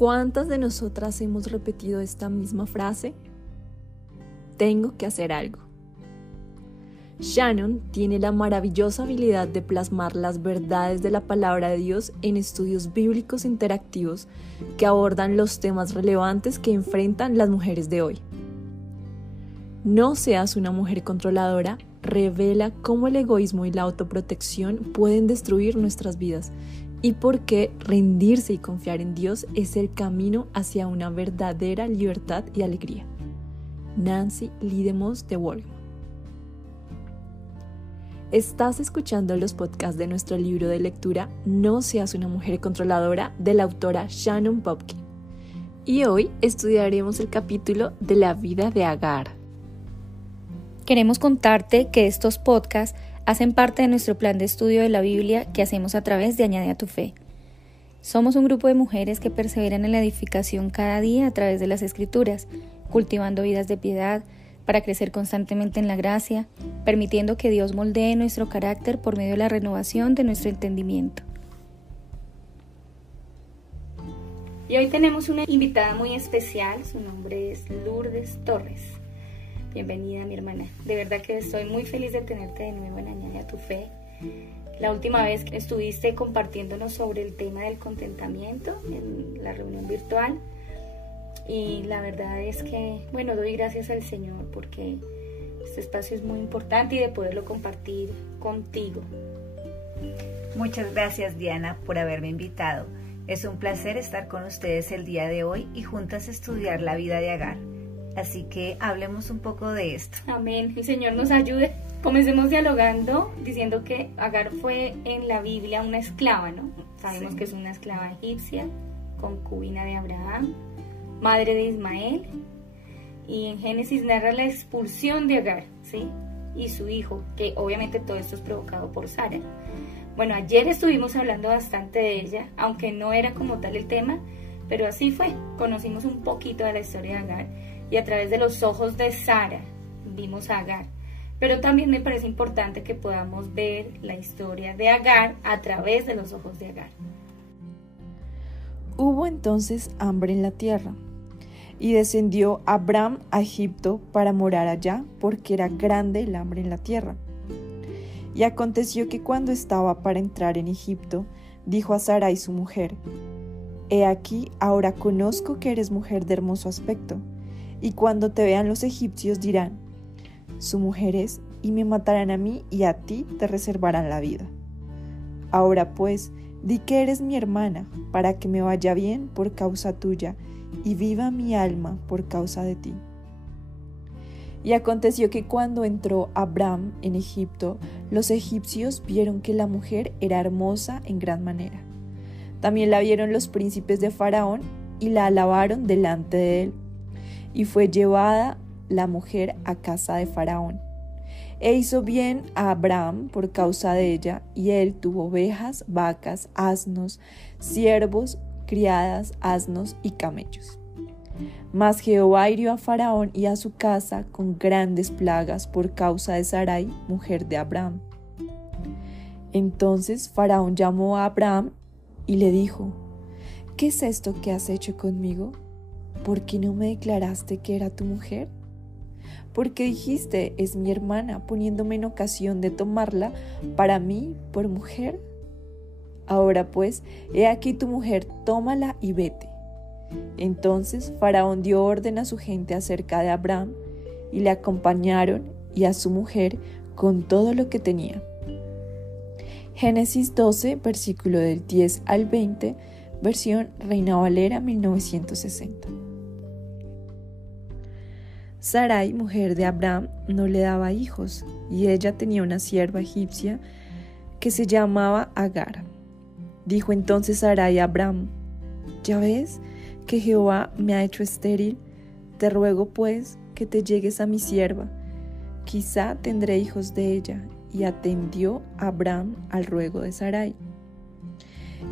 ¿Cuántas de nosotras hemos repetido esta misma frase? Tengo que hacer algo. Shannon tiene la maravillosa habilidad de plasmar las verdades de la palabra de Dios en estudios bíblicos interactivos que abordan los temas relevantes que enfrentan las mujeres de hoy. No seas una mujer controladora revela cómo el egoísmo y la autoprotección pueden destruir nuestras vidas y por qué rendirse y confiar en Dios es el camino hacia una verdadera libertad y alegría. Nancy Lee DeMoss de Walmart. Estás escuchando los podcasts de nuestro libro de lectura No seas una mujer controladora de la autora Shannon Popkin. Y hoy estudiaremos el capítulo de la vida de Agar. Queremos contarte que estos podcasts hacen parte de nuestro plan de estudio de la Biblia que hacemos a través de Añade a tu Fe. Somos un grupo de mujeres que perseveran en la edificación cada día a través de las Escrituras, cultivando vidas de piedad, para crecer constantemente en la gracia, permitiendo que Dios moldee nuestro carácter por medio de la renovación de nuestro entendimiento. Y hoy tenemos una invitada muy especial, su nombre es Lourdes Torres. Bienvenida, mi hermana. De verdad que estoy muy feliz de tenerte de nuevo en Añade a tu Fe. La última vez que estuviste compartiéndonos sobre el tema del contentamiento en la reunión virtual. Y la verdad es que, doy gracias al Señor porque este espacio es muy importante y de poderlo compartir contigo. Muchas gracias, Diana, por haberme invitado. Es un placer estar con ustedes el día de hoy y juntas estudiar la vida de Agar. Así que hablemos un poco de esto. Amén. El Señor nos ayude. Comencemos dialogando diciendo que Agar fue en la Biblia una esclava, ¿no? Sabemos que es una esclava egipcia, concubina de Abraham, madre de Ismael, y en Génesis narra la expulsión de Agar, ¿sí? Y su hijo, que obviamente todo esto es provocado por Sara. Bueno, ayer estuvimos hablando bastante de ella, aunque no era como tal el tema, pero así fue. Conocimos un poquito de la historia de Agar y a través de los ojos de Sara vimos a Agar. Pero también me parece importante que podamos ver la historia de Agar a través de los ojos de Agar. Hubo entonces hambre en la tierra. Y descendió Abram a Egipto para morar allá, porque era grande el hambre en la tierra. Y aconteció que cuando estaba para entrar en Egipto, dijo a Sarai su mujer: He aquí, ahora conozco que eres mujer de hermoso aspecto, y cuando te vean los egipcios dirán: Su mujer es, y me matarán a mí, y a ti te reservarán la vida. Ahora pues, di que eres mi hermana, para que me vaya bien por causa tuya, y viva mi alma por causa de ti. Y aconteció que cuando entró Abram en Egipto, los egipcios vieron que la mujer era hermosa en gran manera. También la vieron los príncipes de Faraón y la alabaron delante de él. Y fue llevada la mujer a casa de Faraón. E hizo bien a Abram por causa de ella, y él tuvo ovejas, vacas, asnos, siervos, criadas, asnos y camellos. Mas Jehová hirió a Faraón y a su casa con grandes plagas por causa de Sarai, mujer de Abram. Entonces Faraón llamó a Abram y le dijo: ¿Qué es esto que has hecho conmigo? ¿Por qué no me declaraste que era tu mujer? Porque dijiste: es mi hermana, poniéndome en ocasión de tomarla para mí por mujer. Ahora pues, he aquí tu mujer, tómala y vete. Entonces Faraón dio orden a su gente acerca de Abram, y le acompañaron y a su mujer con todo lo que tenía. Génesis 12, versículo del 10 al 20, versión Reina Valera 1960. Sarai, mujer de Abram, no le daba hijos, y ella tenía una sierva egipcia que se llamaba Agar. Dijo entonces Sarai a Abram: ¿Ya ves que Jehová me ha hecho estéril? Te ruego pues que te llegues a mi sierva, quizá tendré hijos de ella. Y atendió Abram al ruego de Sarai.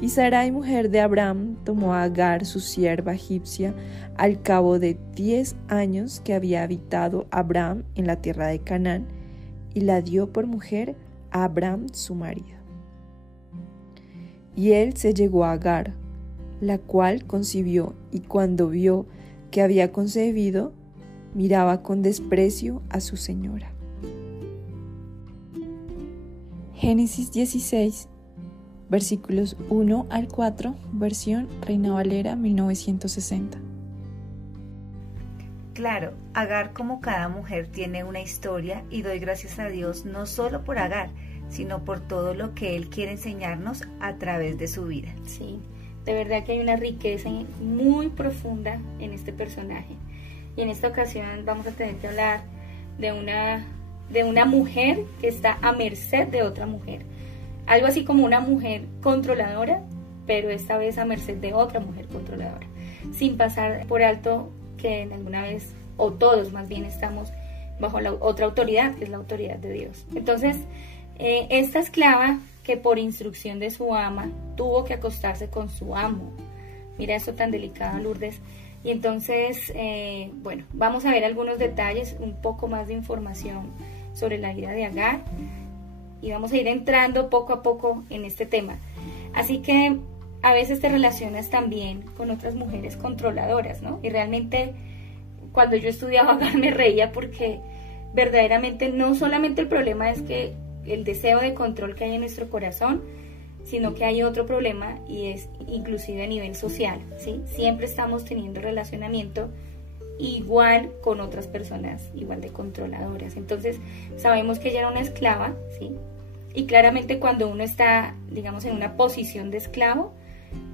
Y Sarai, mujer de Abram, tomó a Agar, su sierva egipcia, al cabo de 10 años que había habitado Abram en la tierra de Canaán, y la dio por mujer Abram su marido. Y él se llegó a Agar, la cual concibió y cuando vio que había concebido, miraba con desprecio a su señora. Génesis 16, versículos 1 al 4, versión Reina Valera 1960. Claro, Agar, como cada mujer, tiene una historia y doy gracias a Dios no solo por Agar, sino por todo lo que Él quiere enseñarnos a través de su vida. Sí, de verdad que hay una riqueza muy profunda en este personaje. Y en esta ocasión vamos a tener que hablar de una mujer que está a merced de otra mujer. Algo así como una mujer controladora, pero esta vez a merced de otra mujer controladora. Sin pasar por alto que en alguna vez, o todos más bien, estamos bajo la otra autoridad, que es la autoridad de Dios. Entonces, esta esclava que por instrucción de su ama tuvo que acostarse con su amo. Mira esto tan delicado, Lourdes. Y entonces, bueno, vamos a ver algunos detalles, un poco más de información sobre la vida de Agar y vamos a ir entrando poco a poco en este tema. Así que a veces te relacionas también con otras mujeres controladoras, ¿no? Y realmente cuando yo estudiaba Agar me reía porque verdaderamente no solamente el problema es que el deseo de control que hay en nuestro corazón, sino que hay otro problema y es inclusive a nivel social, ¿sí? Siempre estamos teniendo relacionamiento igual con otras personas, igual de controladoras. Entonces sabemos que ella era una esclava, ¿sí? Y claramente cuando uno está, digamos, en una posición de esclavo,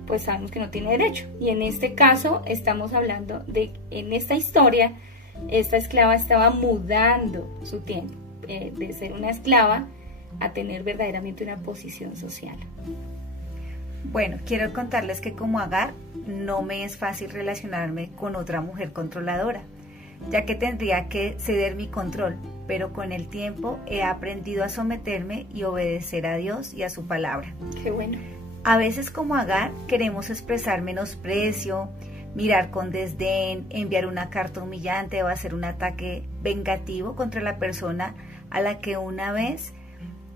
pues sabemos que no tiene derecho. Y en este caso estamos hablando de, en esta historia, esta esclava estaba mudando su tiempo, de ser una esclava a tener verdaderamente una posición social. Bueno, quiero contarles que como Agar no me es fácil relacionarme con otra mujer controladora, ya que tendría que ceder mi control, pero con el tiempo he aprendido a someterme y obedecer a Dios y a su palabra. Qué bueno. A veces como Agar queremos expresar menosprecio, mirar con desdén, enviar una carta humillante o hacer un ataque vengativo contra la persona a la que una vez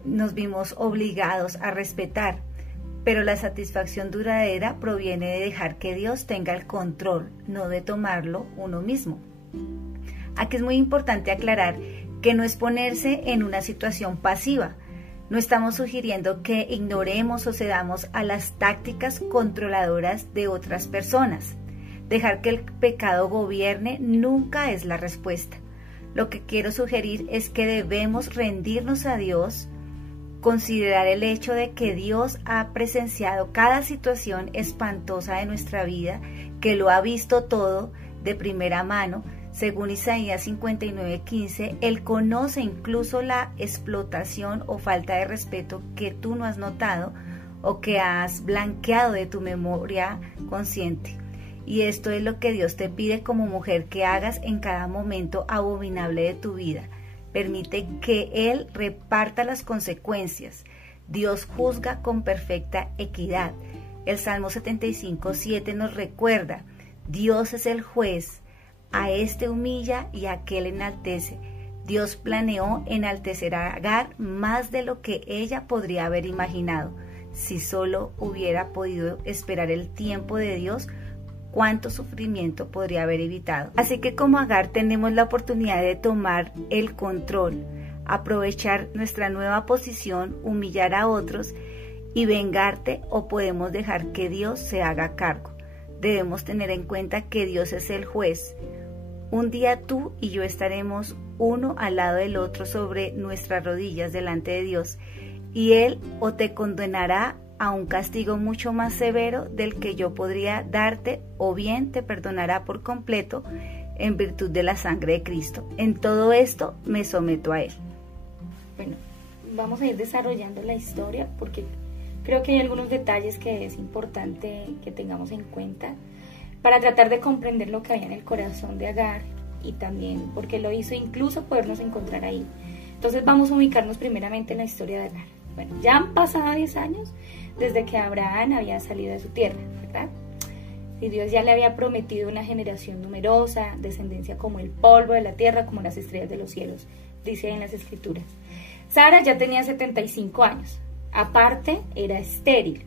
nos vimos obligados a respetar, pero la satisfacción duradera proviene de dejar que Dios tenga el control, no de tomarlo uno mismo. Aquí es muy importante aclarar que no es ponerse en una situación pasiva. No estamos sugiriendo que ignoremos o cedamos a las tácticas controladoras de otras personas. Dejar que el pecado gobierne nunca es la respuesta. Lo que quiero sugerir es que debemos rendirnos a Dios, considerar el hecho de que Dios ha presenciado cada situación espantosa de nuestra vida, que lo ha visto todo de primera mano. Según Isaías 59:15, Él conoce incluso la explotación o falta de respeto que tú no has notado o que has blanqueado de tu memoria consciente. Y esto es lo que Dios te pide como mujer que hagas en cada momento abominable de tu vida. Permite que Él reparta las consecuencias. Dios juzga con perfecta equidad. El Salmo 75:7 nos recuerda: Dios es el juez, a este humilla y a aquel enaltece. Dios planeó enaltecer a Agar más de lo que ella podría haber imaginado. Si solo hubiera podido esperar el tiempo de Dios, cuánto sufrimiento podría haber evitado. Así que como Agar tenemos la oportunidad de tomar el control, aprovechar nuestra nueva posición, humillar a otros y vengarte, o podemos dejar que Dios se haga cargo. Debemos tener en cuenta que Dios es el juez. Un día tú y yo estaremos uno al lado del otro sobre nuestras rodillas delante de Dios, y Él o te condenará a un castigo mucho más severo del que yo podría darte, o bien te perdonará por completo en virtud de la sangre de Cristo. En todo esto me someto a Él. Bueno, vamos a ir desarrollando la historia porque creo que hay algunos detalles que es importante que tengamos en cuenta para tratar de comprender lo que había en el corazón de Agar y también porque lo hizo, incluso podernos encontrar ahí. Entonces vamos a ubicarnos primeramente en la historia de Agar. Bueno, ya han pasado 10 años desde que Abraham había salido de su tierra, ¿verdad? Y Dios ya le había prometido una generación numerosa, descendencia como el polvo de la tierra, como las estrellas de los cielos, dice en las Escrituras. Sara ya tenía 75 años, aparte era estéril.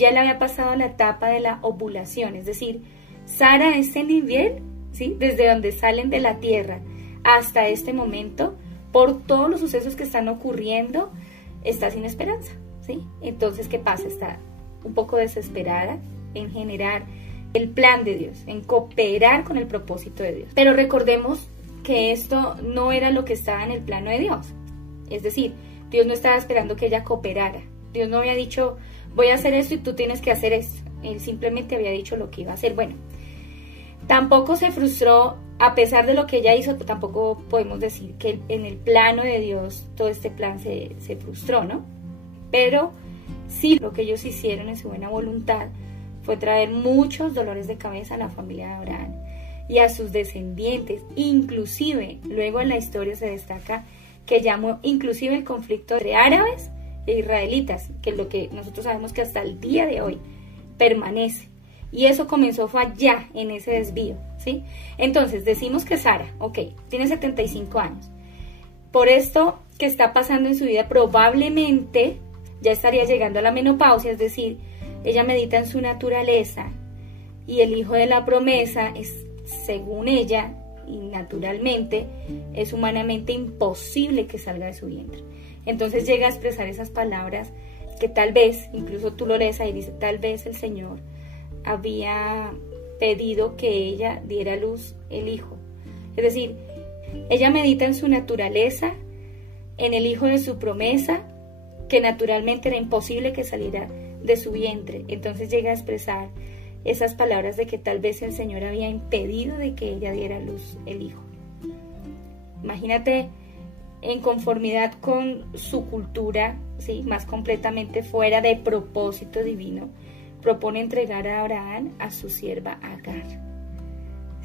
ya le había pasado la etapa de la ovulación, es decir, Sara a este nivel, ¿sí? Desde donde salen de la tierra hasta este momento, por todos los sucesos que están ocurriendo, está sin esperanza, ¿sí? Entonces, ¿qué pasa? Está un poco desesperada en generar el plan de Dios, en cooperar con el propósito de Dios. Pero recordemos que esto no era lo que estaba en el plano de Dios. Es decir, Dios no estaba esperando que ella cooperara. Dios no había dicho, voy a hacer esto y tú tienes que hacer esto. Él simplemente había dicho lo que iba a hacer. Bueno, tampoco se frustró, a pesar de lo que ella hizo, tampoco podemos decir que en el plano de Dios todo este plan se frustró, ¿no? Pero sí, lo que ellos hicieron en su buena voluntad fue traer muchos dolores de cabeza a la familia de Abraham y a sus descendientes. Inclusive, luego en la historia se destaca que llamó inclusive el conflicto entre árabes e israelitas, que es lo que nosotros sabemos que hasta el día de hoy permanece. Y eso comenzó fue allá, en ese desvío, ¿sí? Entonces, decimos que Sara, ok, tiene 75 años. Por esto que está pasando en su vida, probablemente ya estaría llegando a la menopausia, es decir, ella medita en su naturaleza y el hijo de la promesa es, según ella, y naturalmente, es humanamente imposible que salga de su vientre. Entonces llega a expresar esas palabras que tal vez, incluso tú lo lees ahí, dice, tal vez el Señor había pedido que ella diera a luz el hijo. Es decir, ella medita en su naturaleza, en el hijo de su promesa, que naturalmente era imposible que saliera de su vientre. Entonces llega a expresar esas palabras de que tal vez el Señor había impedido de que ella diera a luz el hijo. Imagínate, en conformidad con su cultura, ¿sí? Más completamente fuera de propósito divino, propone entregar a Abraham a su sierva Agar,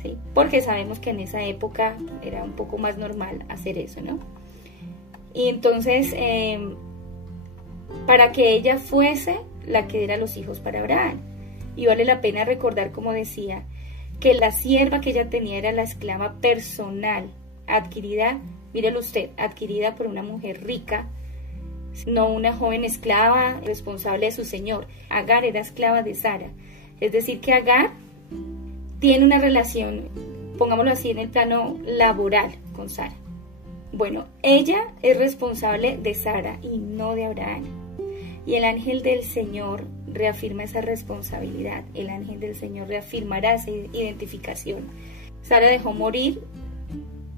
¿sí? Porque sabemos que en esa época era un poco más normal hacer eso, ¿no? Y entonces, para que ella fuese la que diera los hijos para Abraham. Y vale la pena recordar, como decía, que la sierva que ella tenía era la esclava personal, adquirida, mírelo usted, adquirida por una mujer rica, no una joven esclava responsable de su señor. Agar era esclava de Sara. Es decir, que Agar tiene una relación, pongámoslo así, en el plano laboral con Sara. Bueno, ella es responsable de Sara y no de Abraham. Y el ángel del Señor reafirma esa responsabilidad. El ángel del Señor reafirmará esa identificación. Sara dejó morir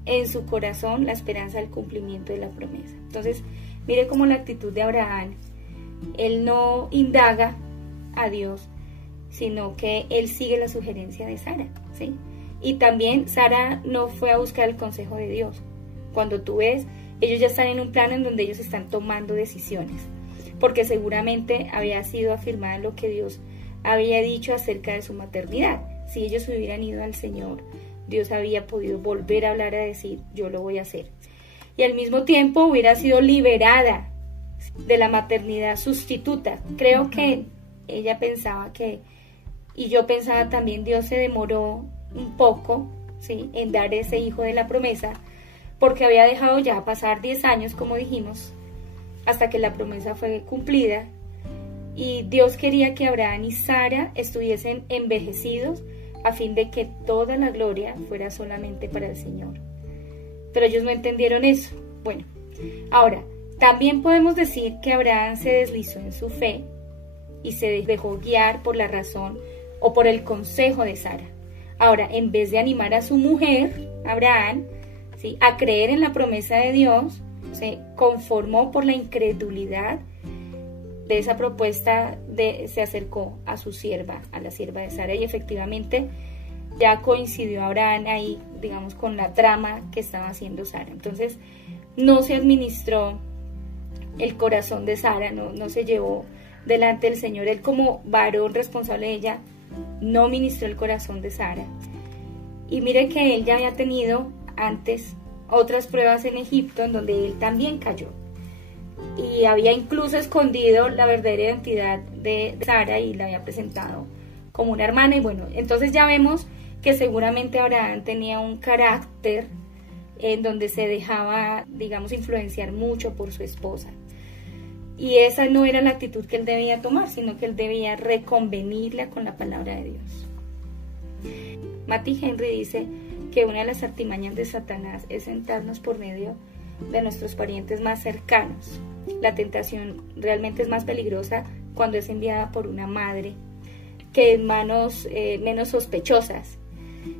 en su corazón la esperanza del cumplimiento de la promesa. Entonces, mire cómo la actitud de Abraham, él no indaga a Dios, sino que él sigue la sugerencia de Sara, ¿sí? Y también Sara no fue a buscar el consejo de Dios. Cuando tú ves, ellos ya están en un plano en donde ellos están tomando decisiones, porque seguramente había sido afirmada lo que Dios había dicho acerca de su maternidad. Si ellos hubieran ido al Señor, Dios había podido volver a hablar, a decir, yo lo voy a hacer. Y al mismo tiempo hubiera sido liberada de la maternidad sustituta. Creo que ella pensaba que, y yo pensaba también, Dios se demoró un poco, ¿sí?, en dar ese hijo de la promesa, porque había dejado ya pasar 10 años, como dijimos, hasta que la promesa fue cumplida, y Dios quería que Abraham y Sara estuviesen envejecidos a fin de que toda la gloria fuera solamente para el Señor. Pero ellos no entendieron eso. Bueno, ahora, también podemos decir que Abraham se deslizó en su fe y se dejó guiar por la razón o por el consejo de Sara. Ahora, en vez de animar a su mujer, Abraham, ¿sí?, a creer en la promesa de Dios, se conformó por la incredulidad de esa propuesta, se acercó a su sierva, a la sierva de Sara, y efectivamente ya coincidió Abraham ahí, digamos, con la trama que estaba haciendo Sara. Entonces no se administró el corazón de Sara, no se llevó delante del Señor. Él, como varón responsable de ella, no ministró el corazón de Sara. Y mire que él ya había tenido antes otras pruebas en Egipto en donde él también cayó, y había incluso escondido la verdadera identidad de Sara y la había presentado como una hermana. Y bueno, entonces ya vemos que seguramente Abraham tenía un carácter en donde se dejaba, digamos, influenciar mucho por su esposa. Y esa no era la actitud que él debía tomar, sino que él debía reconvenirla con la palabra de Dios. Matthew Henry dice que una de las artimañas de Satanás es sentarnos por medio de nuestros parientes más cercanos. La tentación realmente es más peligrosa cuando es enviada por una madre, que en manos menos sospechosas.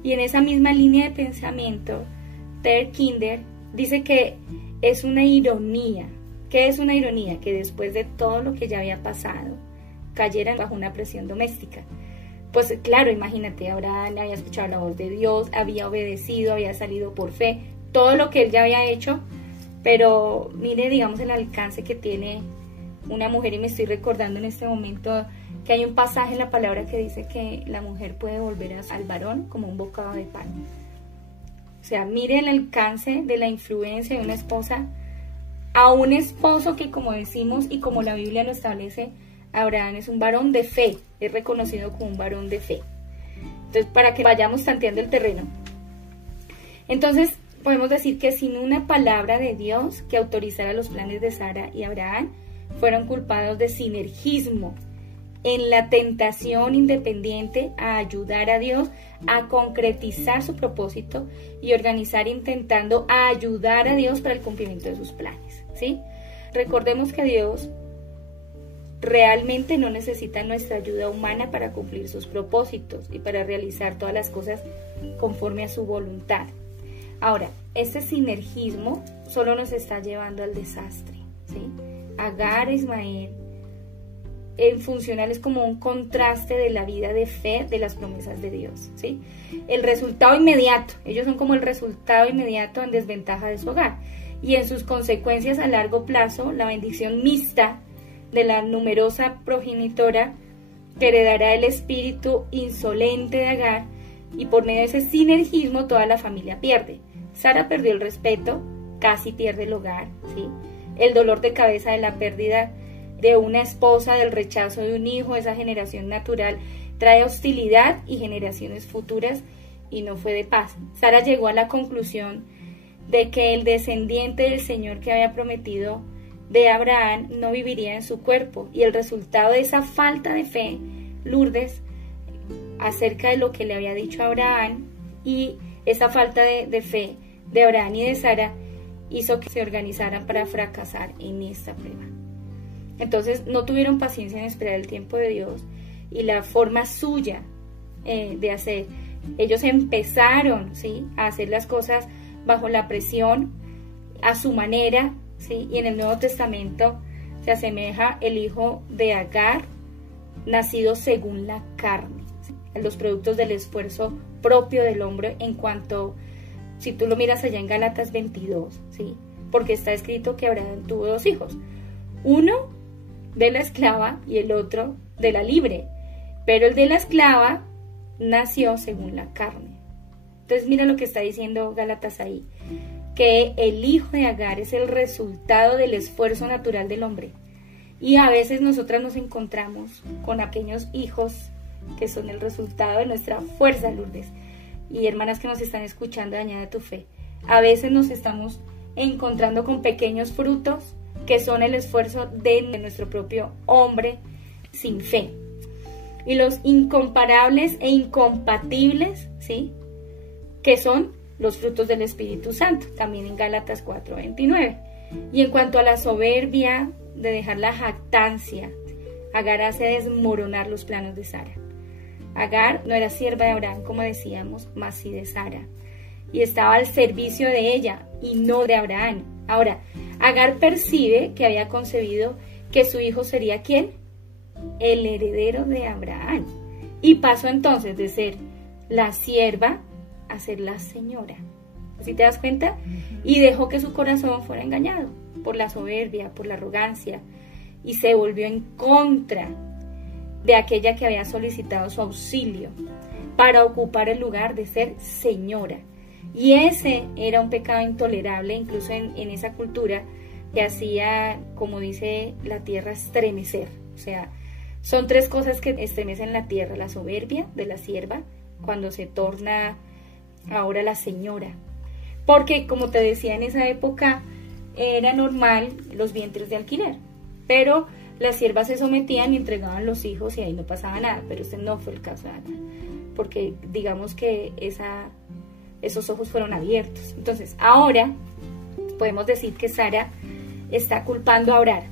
Y en esa misma línea de pensamiento, Ter Kinder dice que es una ironía. ¿Qué es una ironía? Que después de todo lo que ya había pasado, cayeran bajo una presión doméstica. Pues claro, imagínate, Abraham había escuchado la voz de Dios, había obedecido, había salido por fe, todo lo que él ya había hecho, pero mire, digamos, el alcance que tiene una mujer, y me estoy recordando en este momento que hay un pasaje en la palabra que dice que la mujer puede volver al varón como un bocado de pan. O sea, mire el alcance de la influencia de una esposa a un esposo que, como decimos y como la Biblia lo establece, Abraham es un varón de fe, es reconocido como un varón de fe. Entonces, para que vayamos tanteando el terreno. Entonces, podemos decir que sin una palabra de Dios que autorizara los planes de Sara y Abraham, fueron culpados de sinergismo en la tentación independiente a ayudar a Dios a concretizar su propósito y organizar intentando ayudar a Dios para el cumplimiento de sus planes, ¿sí? Recordemos que Dios realmente no necesita nuestra ayuda humana para cumplir sus propósitos y para realizar todas las cosas conforme a su voluntad. Ahora, este sinergismo solo nos está llevando al desastre, ¿sí? Agar e Ismael en funcional es como un contraste de la vida de fe de las promesas de Dios, ¿sí? El resultado inmediato, ellos son como el resultado inmediato en desventaja de su hogar, y en sus consecuencias a largo plazo, la bendición mixta de la numerosa progenitora que heredará el espíritu insolente de Agar, y por medio de ese sinergismo toda la familia pierde. Sara perdió el respeto, casi pierde el hogar, ¿sí? El dolor de cabeza de la pérdida de una esposa, del rechazo de un hijo, esa generación natural, trae hostilidad y generaciones futuras, y no fue de paz. Sara llegó a la conclusión de que el descendiente del Señor que había prometido de Abraham no viviría en su cuerpo, y el resultado de esa falta de fe, Lourdes, acerca de lo que le había dicho Abraham, y esa falta de fe de Abraham y de Sara, hizo que se organizaran para fracasar en esta prueba. Entonces no tuvieron paciencia en esperar el tiempo de Dios y la forma suya de hacer. Ellos empezaron, ¿sí?, a hacer las cosas bajo la presión, a su manera, ¿sí? Y en el Nuevo Testamento se asemeja el hijo de Agar, nacido según la carne, ¿sí?, a los productos del esfuerzo propio del hombre, en cuanto, si tú lo miras allá en Gálatas 22, ¿sí?, porque está escrito que Abraham tuvo dos hijos, uno de la esclava y el otro de la libre, pero el de la esclava nació según la carne. Entonces mira lo que está diciendo Gálatas ahí, que el hijo de Agar es el resultado del esfuerzo natural del hombre, y a veces nosotras nos encontramos con pequeños hijos que son el resultado de nuestra fuerza, Lourdes, y hermanas que nos están escuchando, añade tu fe, a veces nos estamos encontrando con pequeños frutos que son el esfuerzo de nuestro propio hombre sin fe. Y los incomparables e incompatibles, ¿sí?, que son los frutos del Espíritu Santo, también en Gálatas 4:29. Y en cuanto a la soberbia de dejar la jactancia, Agar hace desmoronar los planos de Sara. Agar no era sierva de Abraham, como decíamos, mas sí de Sara, y estaba al servicio de ella y no de Abraham. Ahora, Agar percibe que había concebido que su hijo sería ¿quién? El heredero de Abraham, y pasó entonces de ser la sierva a ser la señora. ¿Sí te das cuenta? Y dejó que su corazón fuera engañado por la soberbia, por la arrogancia, y se volvió en contra de aquella que había solicitado su auxilio para ocupar el lugar de ser señora. Y ese era un pecado intolerable, incluso en esa cultura, que hacía, como dice la tierra, estremecer. O sea, son tres cosas que estremecen la tierra: la soberbia de la sierva, cuando se torna ahora la señora. Porque, como te decía, en esa época era normal los vientres de alquiler. pero las siervas se sometían y entregaban los hijos y ahí no pasaba nada, pero este no fue el caso de Agar, porque digamos que esos ojos fueron abiertos. Entonces ahora podemos decir que Sara está culpando a Abraham.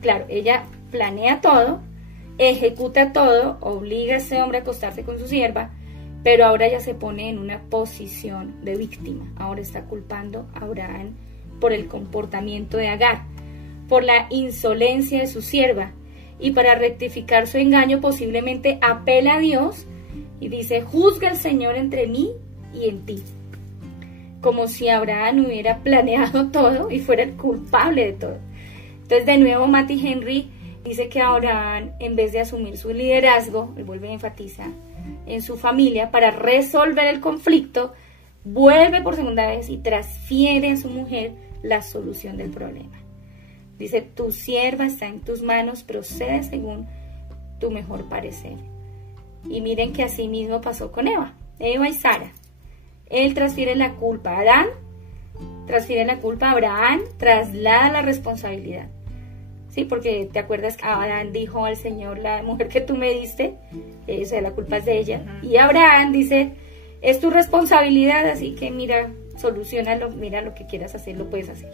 Claro, ella planea todo, ejecuta todo, obliga a ese hombre a acostarse con su sierva, pero ahora ella se pone en una posición de víctima. Ahora está culpando a Abraham por el comportamiento de Agar, por la insolencia de su sierva, y para rectificar su engaño posiblemente apela a Dios y dice: juzga el Señor entre mí y en ti, como si Abraham hubiera planeado todo y fuera el culpable de todo. Entonces de nuevo Matty Henry dice que Abraham, en vez de asumir su liderazgo, él vuelve a enfatizar, en su familia para resolver el conflicto, vuelve por segunda vez y transfiere a su mujer la solución del problema. Dice: tu sierva está en tus manos, procede según tu mejor parecer. Y miren que así mismo pasó con Eva y Sara. Él transfiere la culpa a Adán, transfiere la culpa a Abraham, traslada la responsabilidad. Sí, porque te acuerdas que Adán dijo al Señor: la mujer que tú me diste, la culpa es de ella. Y Abraham dice: es tu responsabilidad, así que mira, solucionalo, mira lo que quieras hacer, lo puedes hacer.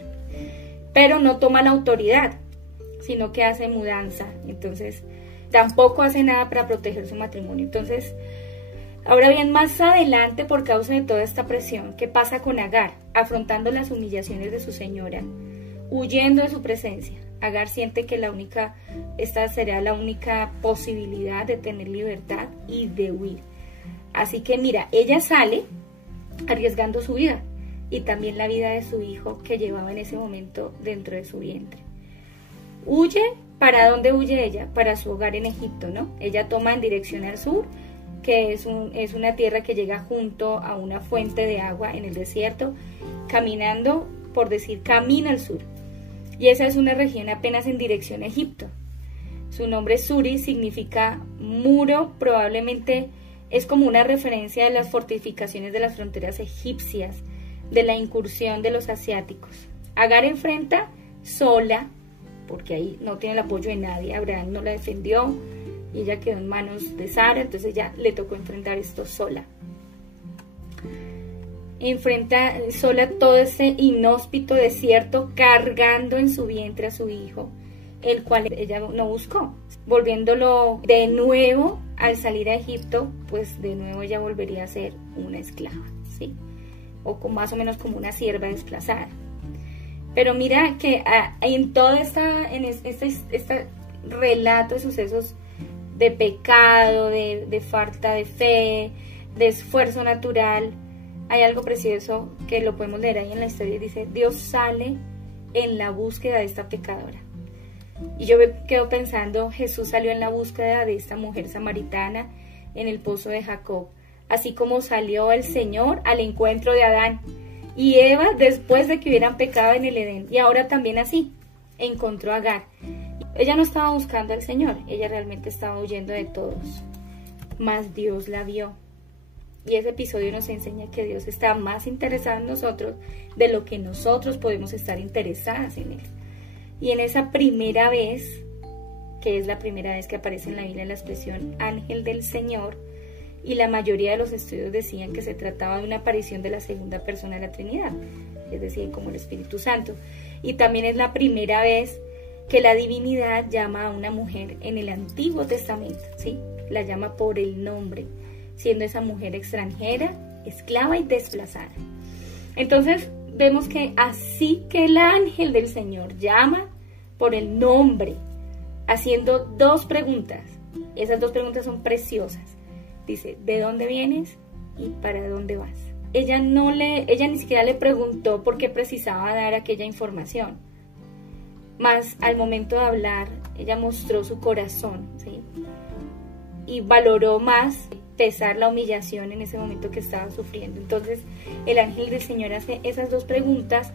Pero no toma la autoridad, sino que hace mudanza. Entonces tampoco hace nada para proteger su matrimonio. Entonces, ahora bien, más adelante, por causa de toda esta presión, ¿qué pasa con Agar? Afrontando las humillaciones de su señora, huyendo de su presencia. Agar siente que esta será la única posibilidad de tener libertad y de huir. Así que mira, ella sale arriesgando su vida y también la vida de su hijo que llevaba en ese momento dentro de su vientre. Huye. ¿Para dónde huye ella? Para su hogar en Egipto, ¿no? Ella toma en dirección al sur, que es una tierra que llega junto a una fuente de agua en el desierto, caminando, por decir, camina al sur. Y esa es una región apenas en dirección a Egipto. Su nombre Suri significa muro, probablemente es como una referencia de las fortificaciones de las fronteras egipcias, de la incursión de los asiáticos. Agar enfrenta sola, porque ahí no tiene el apoyo de nadie, Abraham no la defendió y ella quedó en manos de Sara, entonces ya le tocó enfrentar esto sola. Enfrenta sola todo ese inhóspito desierto, cargando en su vientre a su hijo, el cual ella no buscó. Volviéndolo de nuevo al salir a Egipto, pues de nuevo ella volvería a ser una esclava, ¿sí? O más o menos como una sierva desplazada. Pero mira que en todo este relato de sucesos de pecado, de falta de fe, de esfuerzo natural, hay algo precioso que lo podemos leer ahí en la historia y dice: Dios sale en la búsqueda de esta pecadora. Y yo me quedo pensando, Jesús salió en la búsqueda de esta mujer samaritana en el pozo de Jacob, así como salió el Señor al encuentro de Adán y Eva después de que hubieran pecado en el Edén. Y ahora también así, encontró a Agar. Ella no estaba buscando al Señor, ella realmente estaba huyendo de todos, mas Dios la vio. Y ese episodio nos enseña que Dios está más interesado en nosotros de lo que nosotros podemos estar interesadas en Él. Y en esa primera vez, que es la primera vez que aparece en la Biblia la expresión ángel del Señor, y la mayoría de los estudios decían que se trataba de una aparición de la segunda persona de la Trinidad, es decir, como el Espíritu Santo. Y también es la primera vez que la divinidad llama a una mujer en el Antiguo Testamento, ¿sí? La llama por el nombre, siendo esa mujer extranjera, esclava y desplazada. Entonces vemos que así que el ángel del Señor llama por el nombre, haciendo dos preguntas. Esas dos preguntas son preciosas. Dice: ¿de dónde vienes y para dónde vas? Ella ni siquiera le preguntó por qué precisaba dar aquella información. Mas al momento de hablar, ella mostró su corazón, ¿sí? Y valoró más pesar la humillación en ese momento que estaba sufriendo. Entonces el ángel del Señor hace esas dos preguntas,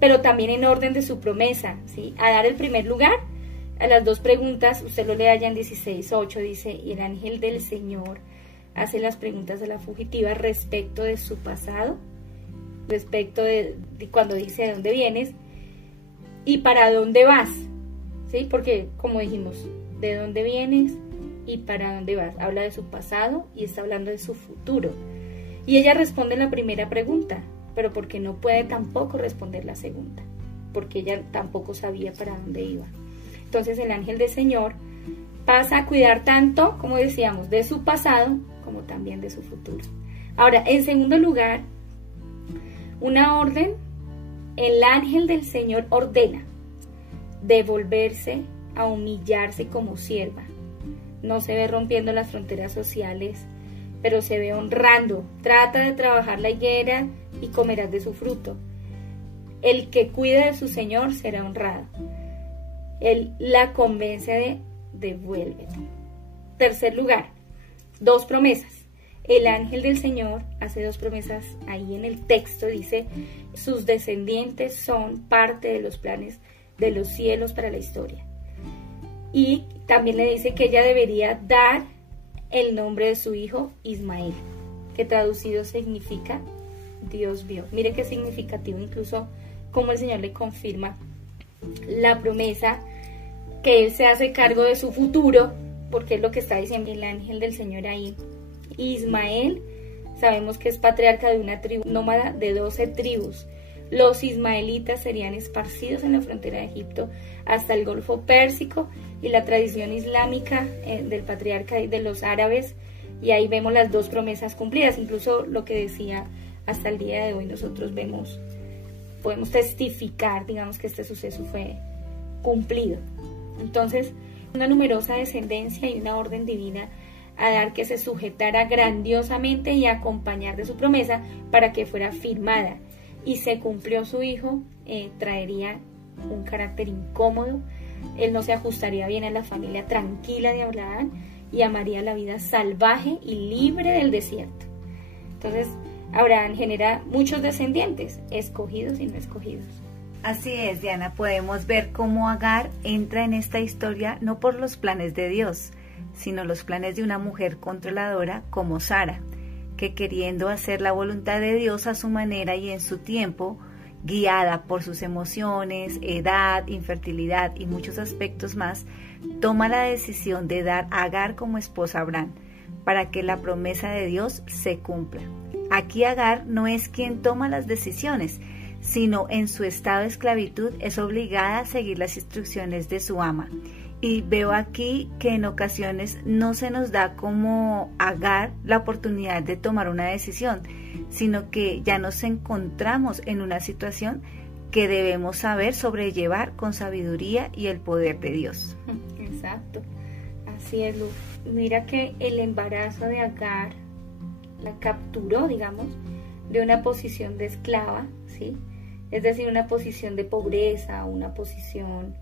pero también en orden de su promesa, ¿sí? A dar el primer lugar a las dos preguntas. Usted lo lee allá en 16:8, dice: y el ángel del Señor hace las preguntas a la fugitiva respecto de su pasado, respecto de cuando dice: ¿de dónde vienes y para dónde vas? ¿sí? Porque, como dijimos, ¿de dónde vienes y para dónde vas? Habla de su pasado y está hablando de su futuro. Y ella responde la primera pregunta, pero porque no puede tampoco responder la segunda, porque ella tampoco sabía para dónde iba. Entonces el ángel del Señor pasa a cuidar tanto, como decíamos, de su pasado como también de su futuro. Ahora, en segundo lugar, una orden, el ángel del Señor ordena devolverse a humillarse como sierva. No se ve rompiendo las fronteras sociales, pero se ve honrando. Trata de trabajar la higuera y comerás de su fruto. El que cuida de su Señor será honrado. Él la convence de devuélvete. Tercer lugar, 2 promesas. El ángel del Señor hace 2 promesas ahí en el texto. Dice, sus descendientes son parte de los planes de los cielos para la historia. Y también le dice que ella debería dar el nombre de su hijo Ismael, que traducido significa Dios vio. Mire qué significativo, incluso como el Señor le confirma la promesa, que Él se hace cargo de su futuro, porque es lo que está diciendo el ángel del Señor ahí. Ismael, sabemos que es patriarca de una tribu nómada de 12 tribus. Los ismaelitas serían esparcidos en la frontera de Egipto hasta el Golfo Pérsico y la tradición islámica del patriarca de los árabes, y ahí vemos las 2 promesas cumplidas. Incluso lo que decía hasta el día de hoy, nosotros podemos testificar, digamos, que este suceso fue cumplido. Entonces, una numerosa descendencia y una orden divina a dar que se sujetara grandiosamente y acompañar de su promesa para que fuera firmada. Y se cumplió. Su hijo traería un carácter incómodo. Él no se ajustaría bien a la familia tranquila de Abraham y amaría la vida salvaje y libre del desierto. Entonces, Abraham genera muchos descendientes, escogidos y no escogidos. Así es, Diana, podemos ver cómo Agar entra en esta historia no por los planes de Dios, sino los planes de una mujer controladora como Sara, que queriendo hacer la voluntad de Dios a su manera y en su tiempo, guiada por sus emociones, edad, infertilidad y muchos aspectos más, toma la decisión de dar a Agar como esposa a Abraham, para que la promesa de Dios se cumpla. Aquí Agar no es quien toma las decisiones, sino en su estado de esclavitud es obligada a seguir las instrucciones de su ama. Y veo aquí que en ocasiones no se nos da como Agar la oportunidad de tomar una decisión, sino que ya nos encontramos en una situación que debemos saber sobrellevar con sabiduría y el poder de Dios. Exacto, así es, Luz. Mira que el embarazo de Agar la capturó, digamos, de una posición de esclava, ¿sí? Es decir, una posición de pobreza, una posición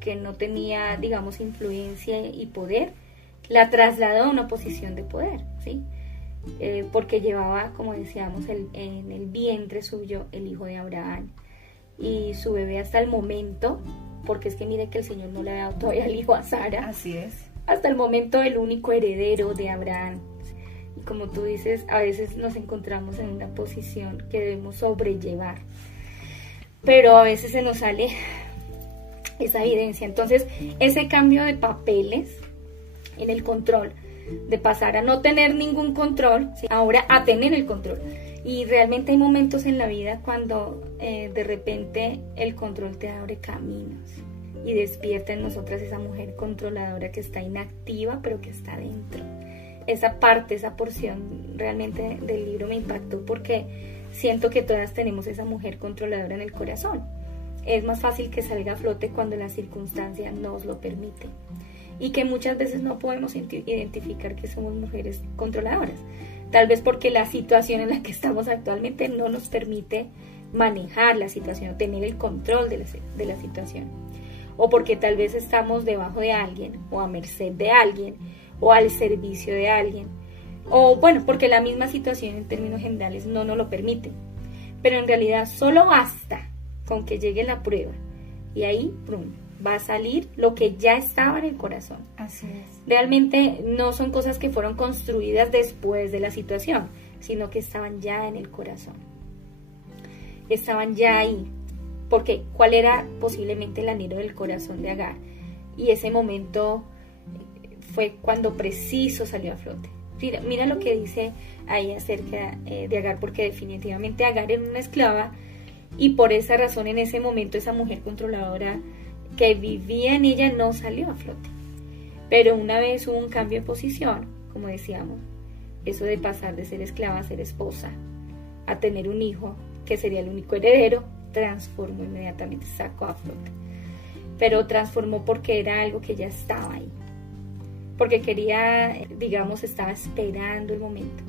que no tenía, digamos, influencia y poder, la trasladó a una posición de poder, ¿sí? Porque llevaba, como decíamos, en el vientre suyo el hijo de Abraham y su bebé hasta el momento, porque es que mire que el Señor no le ha dado todavía el hijo a Sara. Así es. Hasta el momento el único heredero de Abraham. Y como tú dices, a veces nos encontramos en una posición que debemos sobrellevar, pero a veces se nos sale esa evidencia. Entonces, ese cambio de papeles en el control, de pasar a no tener ningún control, ¿sí?, ahora a tener el control. Y realmente hay momentos en la vida cuando de repente el control te abre caminos y despierta en nosotras esa mujer controladora que está inactiva pero que está dentro. Esa parte, esa porción realmente del libro me impactó porque siento que todas tenemos esa mujer controladora en el corazón. Es más fácil que salga a flote cuando la circunstancia nos lo permite y que muchas veces no podemos identificar que somos mujeres controladoras, tal vez porque la situación en la que estamos actualmente no nos permite manejar la situación, tener el control de la situación, o porque tal vez estamos debajo de alguien o a merced de alguien o al servicio de alguien, o bueno, porque la misma situación en términos generales no nos lo permite. Pero en realidad solo basta con que llegue la prueba y ahí ¡prum!, va a salir lo que ya estaba en el corazón. Así es. Realmente no son cosas que fueron construidas después de la situación, sino que estaban ya en el corazón, estaban ya ahí. porque cuál era posiblemente el anhelo del corazón de Agar. Y ese momento fue cuando preciso salió a flote. Mira lo que dice ahí acerca de Agar, porque definitivamente Agar era una esclava y por esa razón en ese momento esa mujer controladora que vivía en ella no salió a flote. Pero una vez hubo un cambio de posición, como decíamos, eso de pasar de ser esclava a ser esposa, a tener un hijo que sería el único heredero, transformó inmediatamente, sacó a flote. Pero transformó porque era algo que ya estaba ahí. Porque quería, digamos, estaba esperando el momento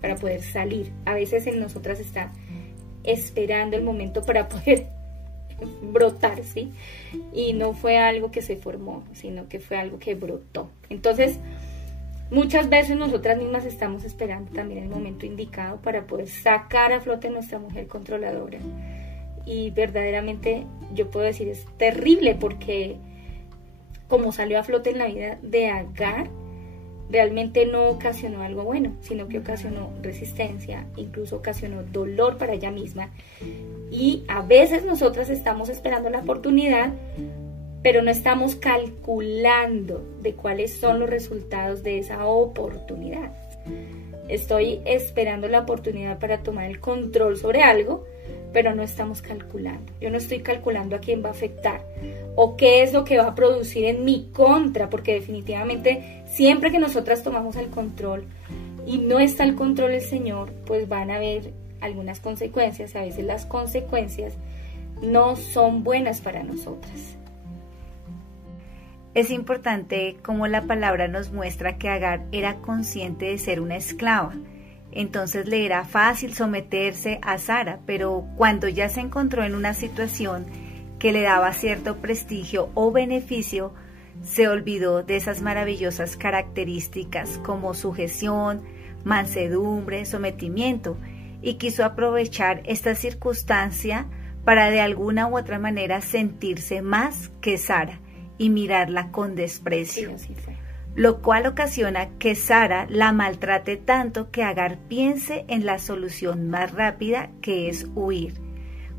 para poder salir. A veces en nosotras está esperando el momento para poder brotar, ¿sí? Y no fue algo que se formó, sino que fue algo que brotó. Entonces, muchas veces nosotras mismas estamos esperando también el momento indicado para poder sacar a flote a nuestra mujer controladora. Y verdaderamente yo puedo decir, es terrible porque como salió a flote en la vida de Agar, realmente no ocasionó algo bueno, sino que ocasionó resistencia, incluso ocasionó dolor para ella misma. Y a veces nosotras estamos esperando la oportunidad, pero no estamos calculando de cuáles son los resultados de esa oportunidad. Estoy esperando la oportunidad para tomar el control sobre algo, pero no estamos calculando. Yo no estoy calculando a quién va a afectar o qué es lo que va a producir en mi contra, porque definitivamente siempre que nosotras tomamos el control y no está el control del Señor, pues van a haber algunas consecuencias. A veces las consecuencias no son buenas para nosotras. Es importante como la palabra nos muestra que Agar era consciente de ser una esclava. Entonces le era fácil someterse a Sara, pero cuando ya se encontró en una situación que le daba cierto prestigio o beneficio, se olvidó de esas maravillosas características como sujeción, mansedumbre, sometimiento, y quiso aprovechar esta circunstancia para de alguna u otra manera sentirse más que Sara y mirarla con desprecio. Sí, así fue. Lo cual ocasiona que Sara la maltrate tanto que Agar piense en la solución más rápida, que es huir.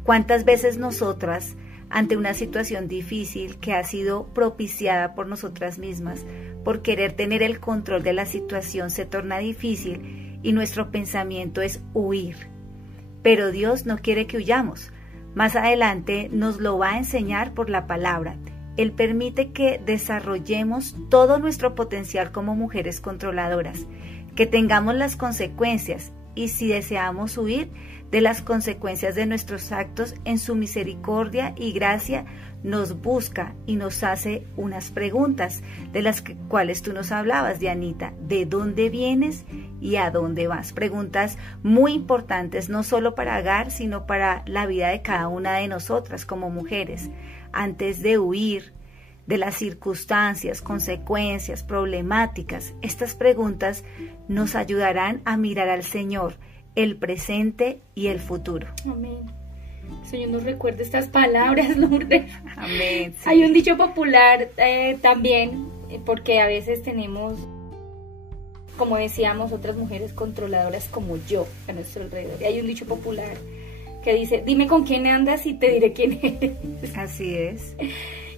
¿Cuántas veces nosotras, ante una situación difícil que ha sido propiciada por nosotras mismas, por querer tener el control de la situación, se torna difícil y nuestro pensamiento es huir? Pero Dios no quiere que huyamos. Más adelante nos lo va a enseñar por la palabra. Él permite que desarrollemos todo nuestro potencial como mujeres controladoras, que tengamos las consecuencias y si deseamos huir de las consecuencias de nuestros actos, en su misericordia y gracia nos busca y nos hace unas preguntas de las cuales tú nos hablabas, Dianita. ¿De dónde vienes y a dónde vas? Preguntas muy importantes, no solo para Agar, sino para la vida de cada una de nosotras como mujeres. Antes de huir de las circunstancias, consecuencias, problemáticas, estas preguntas nos ayudarán a mirar al Señor, el presente y el futuro. Amén. Señor nos recuerde estas palabras, Lourdes. Amén. Sí. Hay un dicho popular también, porque a veces tenemos, como decíamos, otras mujeres controladoras como yo a nuestro alrededor. Y hay un dicho popular que dice, dime con quién andas y te diré quién eres. Así es.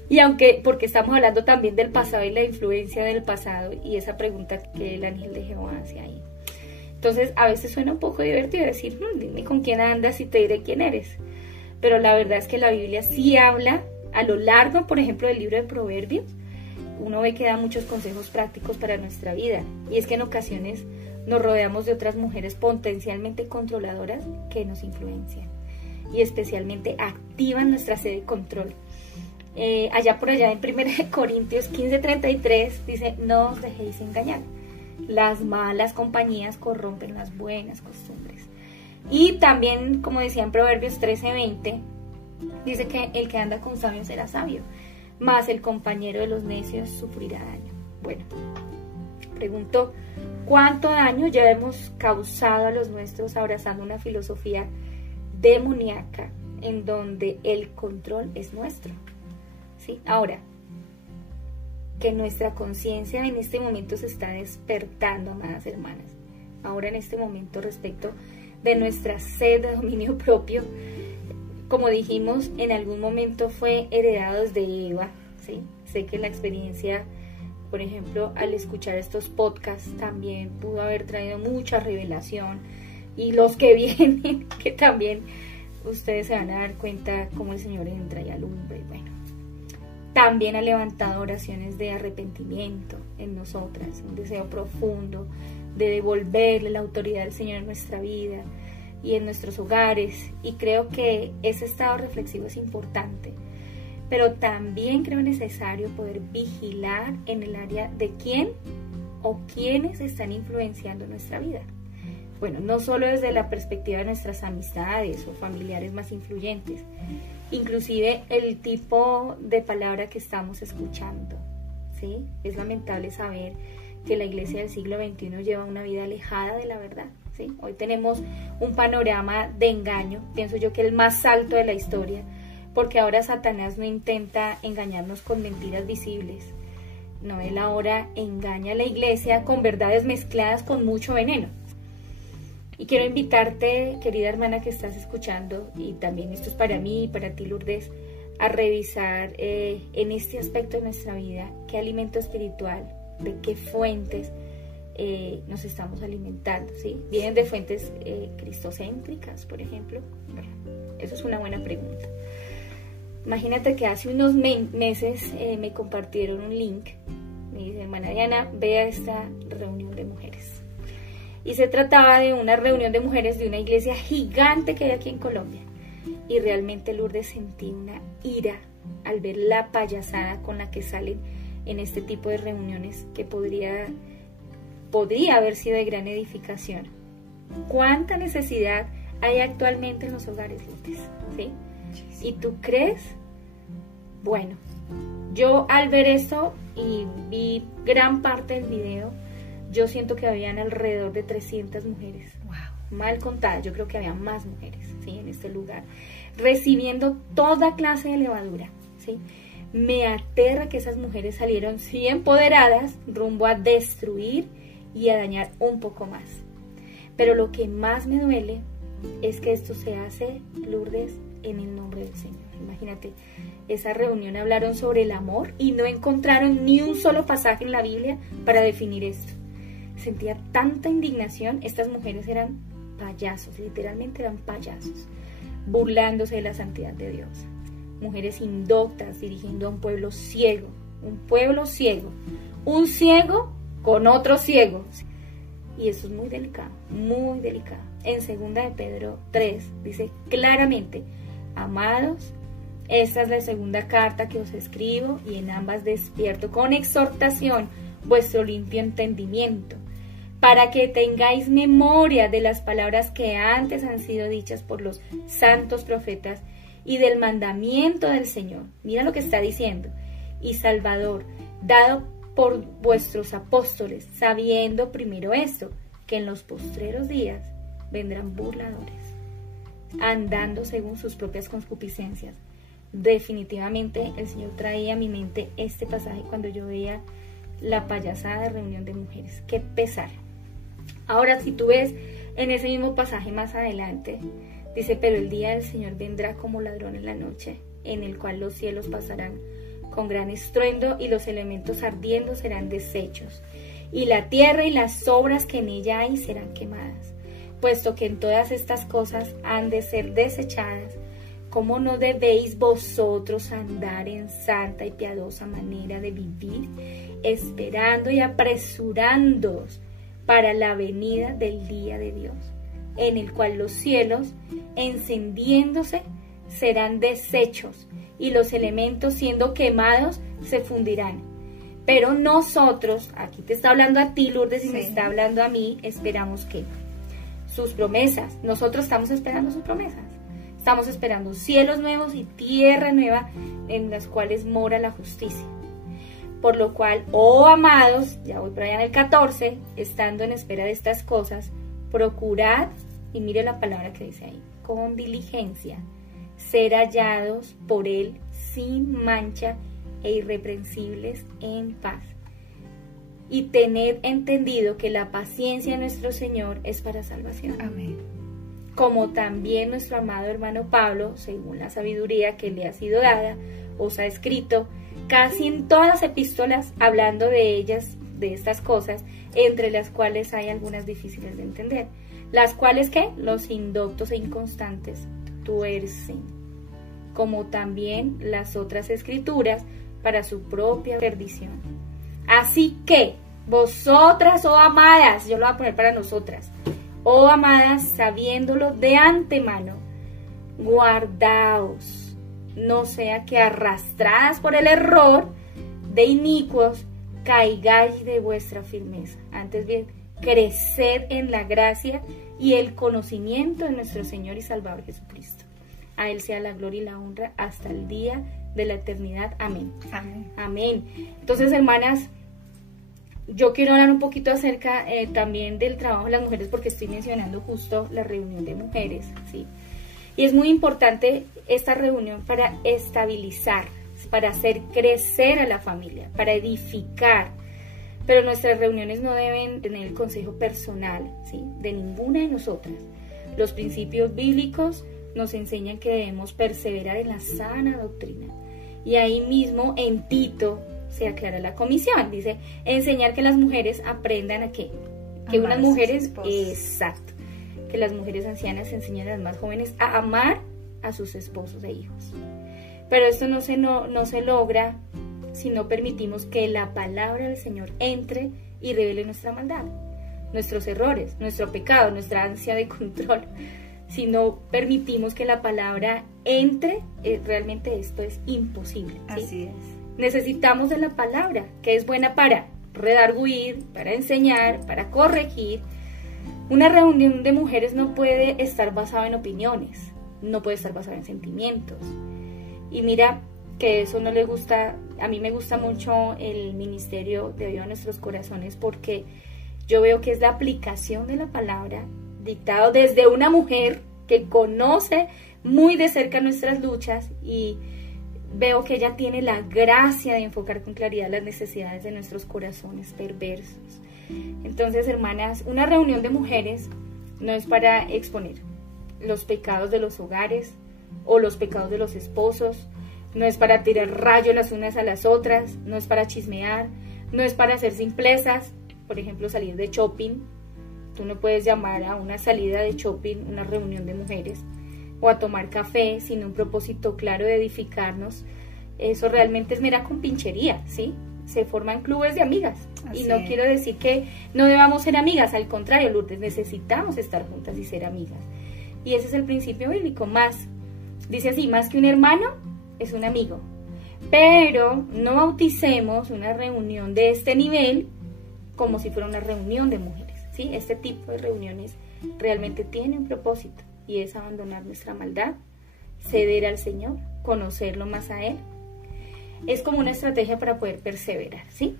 Y aunque, porque estamos hablando también del pasado y la influencia del pasado y esa pregunta que el ángel de Jehová hace ahí. Entonces a veces suena un poco divertido decir, dime con quién andas y te diré quién eres. Pero la verdad es que la Biblia sí habla a lo largo, por ejemplo, del libro de Proverbios. Uno ve que da muchos consejos prácticos para nuestra vida. Y es que en ocasiones nos rodeamos de otras mujeres potencialmente controladoras que nos influencian. Y especialmente activan nuestra sed de control. Allá por allá en 1 Corintios 15:33 dice, no os dejéis engañar. Las malas compañías corrompen las buenas costumbres. Y también, como decía en Proverbios 13:20, dice que el que anda con sabios será sabio, mas el compañero de los necios sufrirá daño. Bueno, pregunto, ¿cuánto daño ya hemos causado a los nuestros abrazando una filosofía demoníaca en donde el control es nuestro? ¿Sí? Ahora, que nuestra conciencia en este momento se está despertando, amadas hermanas. Ahora en este momento respecto de nuestra sed de dominio propio, como dijimos, en algún momento fue heredado desde Eva, ¿sí? Sé que la experiencia, por ejemplo, al escuchar estos podcasts también pudo haber traído mucha revelación, y los que vienen, que también ustedes se van a dar cuenta cómo el Señor entra y alumbra. Y bueno, también ha levantado oraciones de arrepentimiento en nosotras, un deseo profundo de devolverle la autoridad del Señor en nuestra vida y en nuestros hogares, y creo que ese estado reflexivo es importante, pero también creo necesario poder vigilar en el área de quién o quiénes están influenciando nuestra vida. Bueno, no solo desde la perspectiva de nuestras amistades o familiares más influyentes, inclusive el tipo de palabra que estamos escuchando, ¿sí? Es lamentable saber que la iglesia del siglo XXI lleva una vida alejada de la verdad, ¿sí? Hoy tenemos un panorama de engaño, pienso yo que el más alto de la historia, porque ahora Satanás no intenta engañarnos con mentiras visibles, no, él ahora engaña a la iglesia con verdades mezcladas con mucho veneno. Y quiero invitarte, querida hermana que estás escuchando, y también esto es para mí y para ti, Lourdes, a revisar en este aspecto de nuestra vida qué alimento espiritual, de qué fuentes nos estamos alimentando, ¿sí? ¿Vienen de fuentes cristocéntricas, por ejemplo? Bueno, eso es una buena pregunta. Imagínate que hace unos meses me compartieron un link, me dice, hermana Diana, vea esta reunión de mujeres. Y se trataba de una reunión de mujeres de una iglesia gigante que hay aquí en Colombia. Y realmente, Lourdes, sentí una ira al ver la payasada con la que salen en este tipo de reuniones, que podría haber sido de gran edificación. ¿Cuánta necesidad hay actualmente en los hogares, Lourdes? ¿Sí? ¿Y tú crees? Bueno, yo al ver eso y vi gran parte del video, yo siento que habían alrededor de 300 mujeres, wow, mal contadas. Yo creo que había más mujeres, ¿sí? En este lugar, recibiendo toda clase de levadura, ¿sí? Me aterra que esas mujeres salieron sí empoderadas rumbo a destruir y a dañar un poco más. Pero lo que más me duele es que esto se hace, Lourdes, en el nombre del Señor. Imagínate, esa reunión hablaron sobre el amor y no encontraron ni un solo pasaje en la Biblia para definir esto. Sentía tanta indignación. Estas mujeres eran payasos, literalmente eran payasos, burlándose de la santidad de Dios. Mujeres indoctas dirigiendo a un pueblo ciego, un ciego con otro ciego. Y eso es muy delicado, muy delicado. En 2 de Pedro 3 dice claramente, amados, esta es la segunda carta que os escribo, y en ambas despierto con exhortación vuestro limpio entendimiento, para que tengáis memoria de las palabras que antes han sido dichas por los santos profetas y del mandamiento del Señor. Mira lo que está diciendo. Y Salvador, dado por vuestros apóstoles, sabiendo primero esto, que en los postreros días vendrán burladores, andando según sus propias concupiscencias. Definitivamente el Señor traía a mi mente este pasaje cuando yo veía la payasada de reunión de mujeres. Qué pesar. Ahora, si tú ves en ese mismo pasaje más adelante, dice, pero el día del Señor vendrá como ladrón en la noche, en el cual los cielos pasarán con gran estruendo y los elementos ardiendo serán deshechos, y la tierra y las obras que en ella hay serán quemadas. Puesto que en todas estas cosas han de ser desechadas, ¿cómo no debéis vosotros andar en santa y piadosa manera de vivir, esperando y apresurándoos para la venida del día de Dios, en el cual los cielos, encendiéndose, serán deshechos, y los elementos, siendo quemados, se fundirán? Pero nosotros, aquí te está hablando a ti, Lourdes, y sí, me está hablando a mí, esperamos que sus promesas, nosotros estamos esperando sus promesas. Estamos esperando cielos nuevos y tierra nueva en las cuales mora la justicia. Por lo cual, oh amados, ya voy por allá en el 14, estando en espera de estas cosas, procurad, y mire la palabra que dice ahí, con diligencia, ser hallados por Él sin mancha e irreprensibles en paz. Y tened entendido que la paciencia de nuestro Señor es para salvación. Amén. como también nuestro amado hermano Pablo, según la sabiduría que le ha sido dada, os ha escrito casi en todas las epístolas, hablando de ellas, de estas cosas, entre las cuales hay algunas difíciles de entender, las cuales que los indoctos e inconstantes tuercen, como también las otras escrituras, para su propia perdición. Así que vosotras, oh amadas, yo lo voy a poner para nosotras, oh amadas, sabiéndolo de antemano, guardaos, no sea que arrastradas por el error de inicuos caigáis de vuestra firmeza. Antes bien, creced en la gracia y el conocimiento de nuestro Señor y Salvador Jesucristo. A Él sea la gloria y la honra hasta el día de la eternidad. Amén. Amén. Amén. Entonces, hermanas, yo quiero hablar un poquito acerca también del trabajo de las mujeres, porque estoy mencionando justo la reunión de mujeres, ¿sí? Y es muy importante esta reunión para estabilizar, para hacer crecer a la familia, para edificar. Pero nuestras reuniones no deben tener el consejo personal, ¿sí?, de ninguna de nosotras. Los principios bíblicos nos enseñan que debemos perseverar en la sana doctrina. Y ahí mismo en Tito se aclara la comisión. Dice, enseñar que las mujeres aprendan a qué. Que unas mujeres, exacto, que las mujeres ancianas enseñan a las más jóvenes a amar a sus esposos e hijos. Pero esto no se logra si no permitimos que la palabra del Señor entre y revele nuestra maldad, nuestros errores, nuestro pecado, nuestra ansia de control. Si no permitimos que la palabra entre, realmente esto es imposible, ¿sí? Así es. Necesitamos de la palabra, que es buena para redarguir, para enseñar, para corregir. Una reunión de mujeres no puede estar basada en opiniones, no puede estar basada en sentimientos. Y mira que eso no le gusta, a mí me gusta mucho el ministerio de Dios en nuestros corazones, porque yo veo que es la aplicación de la palabra dictado desde una mujer que conoce muy de cerca nuestras luchas, y veo que ella tiene la gracia de enfocar con claridad las necesidades de nuestros corazones perversos. Entonces, hermanas, una reunión de mujeres no es para exponer los pecados de los hogares o los pecados de los esposos, no es para tirar rayos las unas a las otras, no es para chismear, no es para hacer simplezas, por ejemplo, salir de shopping. Tú no puedes llamar a una salida de shopping una reunión de mujeres, o a tomar café sin un propósito claro de edificarnos. Eso realmente es mera compinchería, ¿sí? Se forman clubes de amigas. Así y no quiero decir que no debamos ser amigas, al contrario, Lourdes, necesitamos estar juntas y ser amigas. Y ese es el principio bíblico. Dice así, más que un hermano, es un amigo. Pero no bauticemos una reunión de este nivel como si fuera una reunión de mujeres, ¿sí? Este tipo de reuniones realmente tiene un propósito, y es abandonar nuestra maldad, ceder al Señor, conocerlo más a Él. Es como una estrategia para poder perseverar, ¿sí?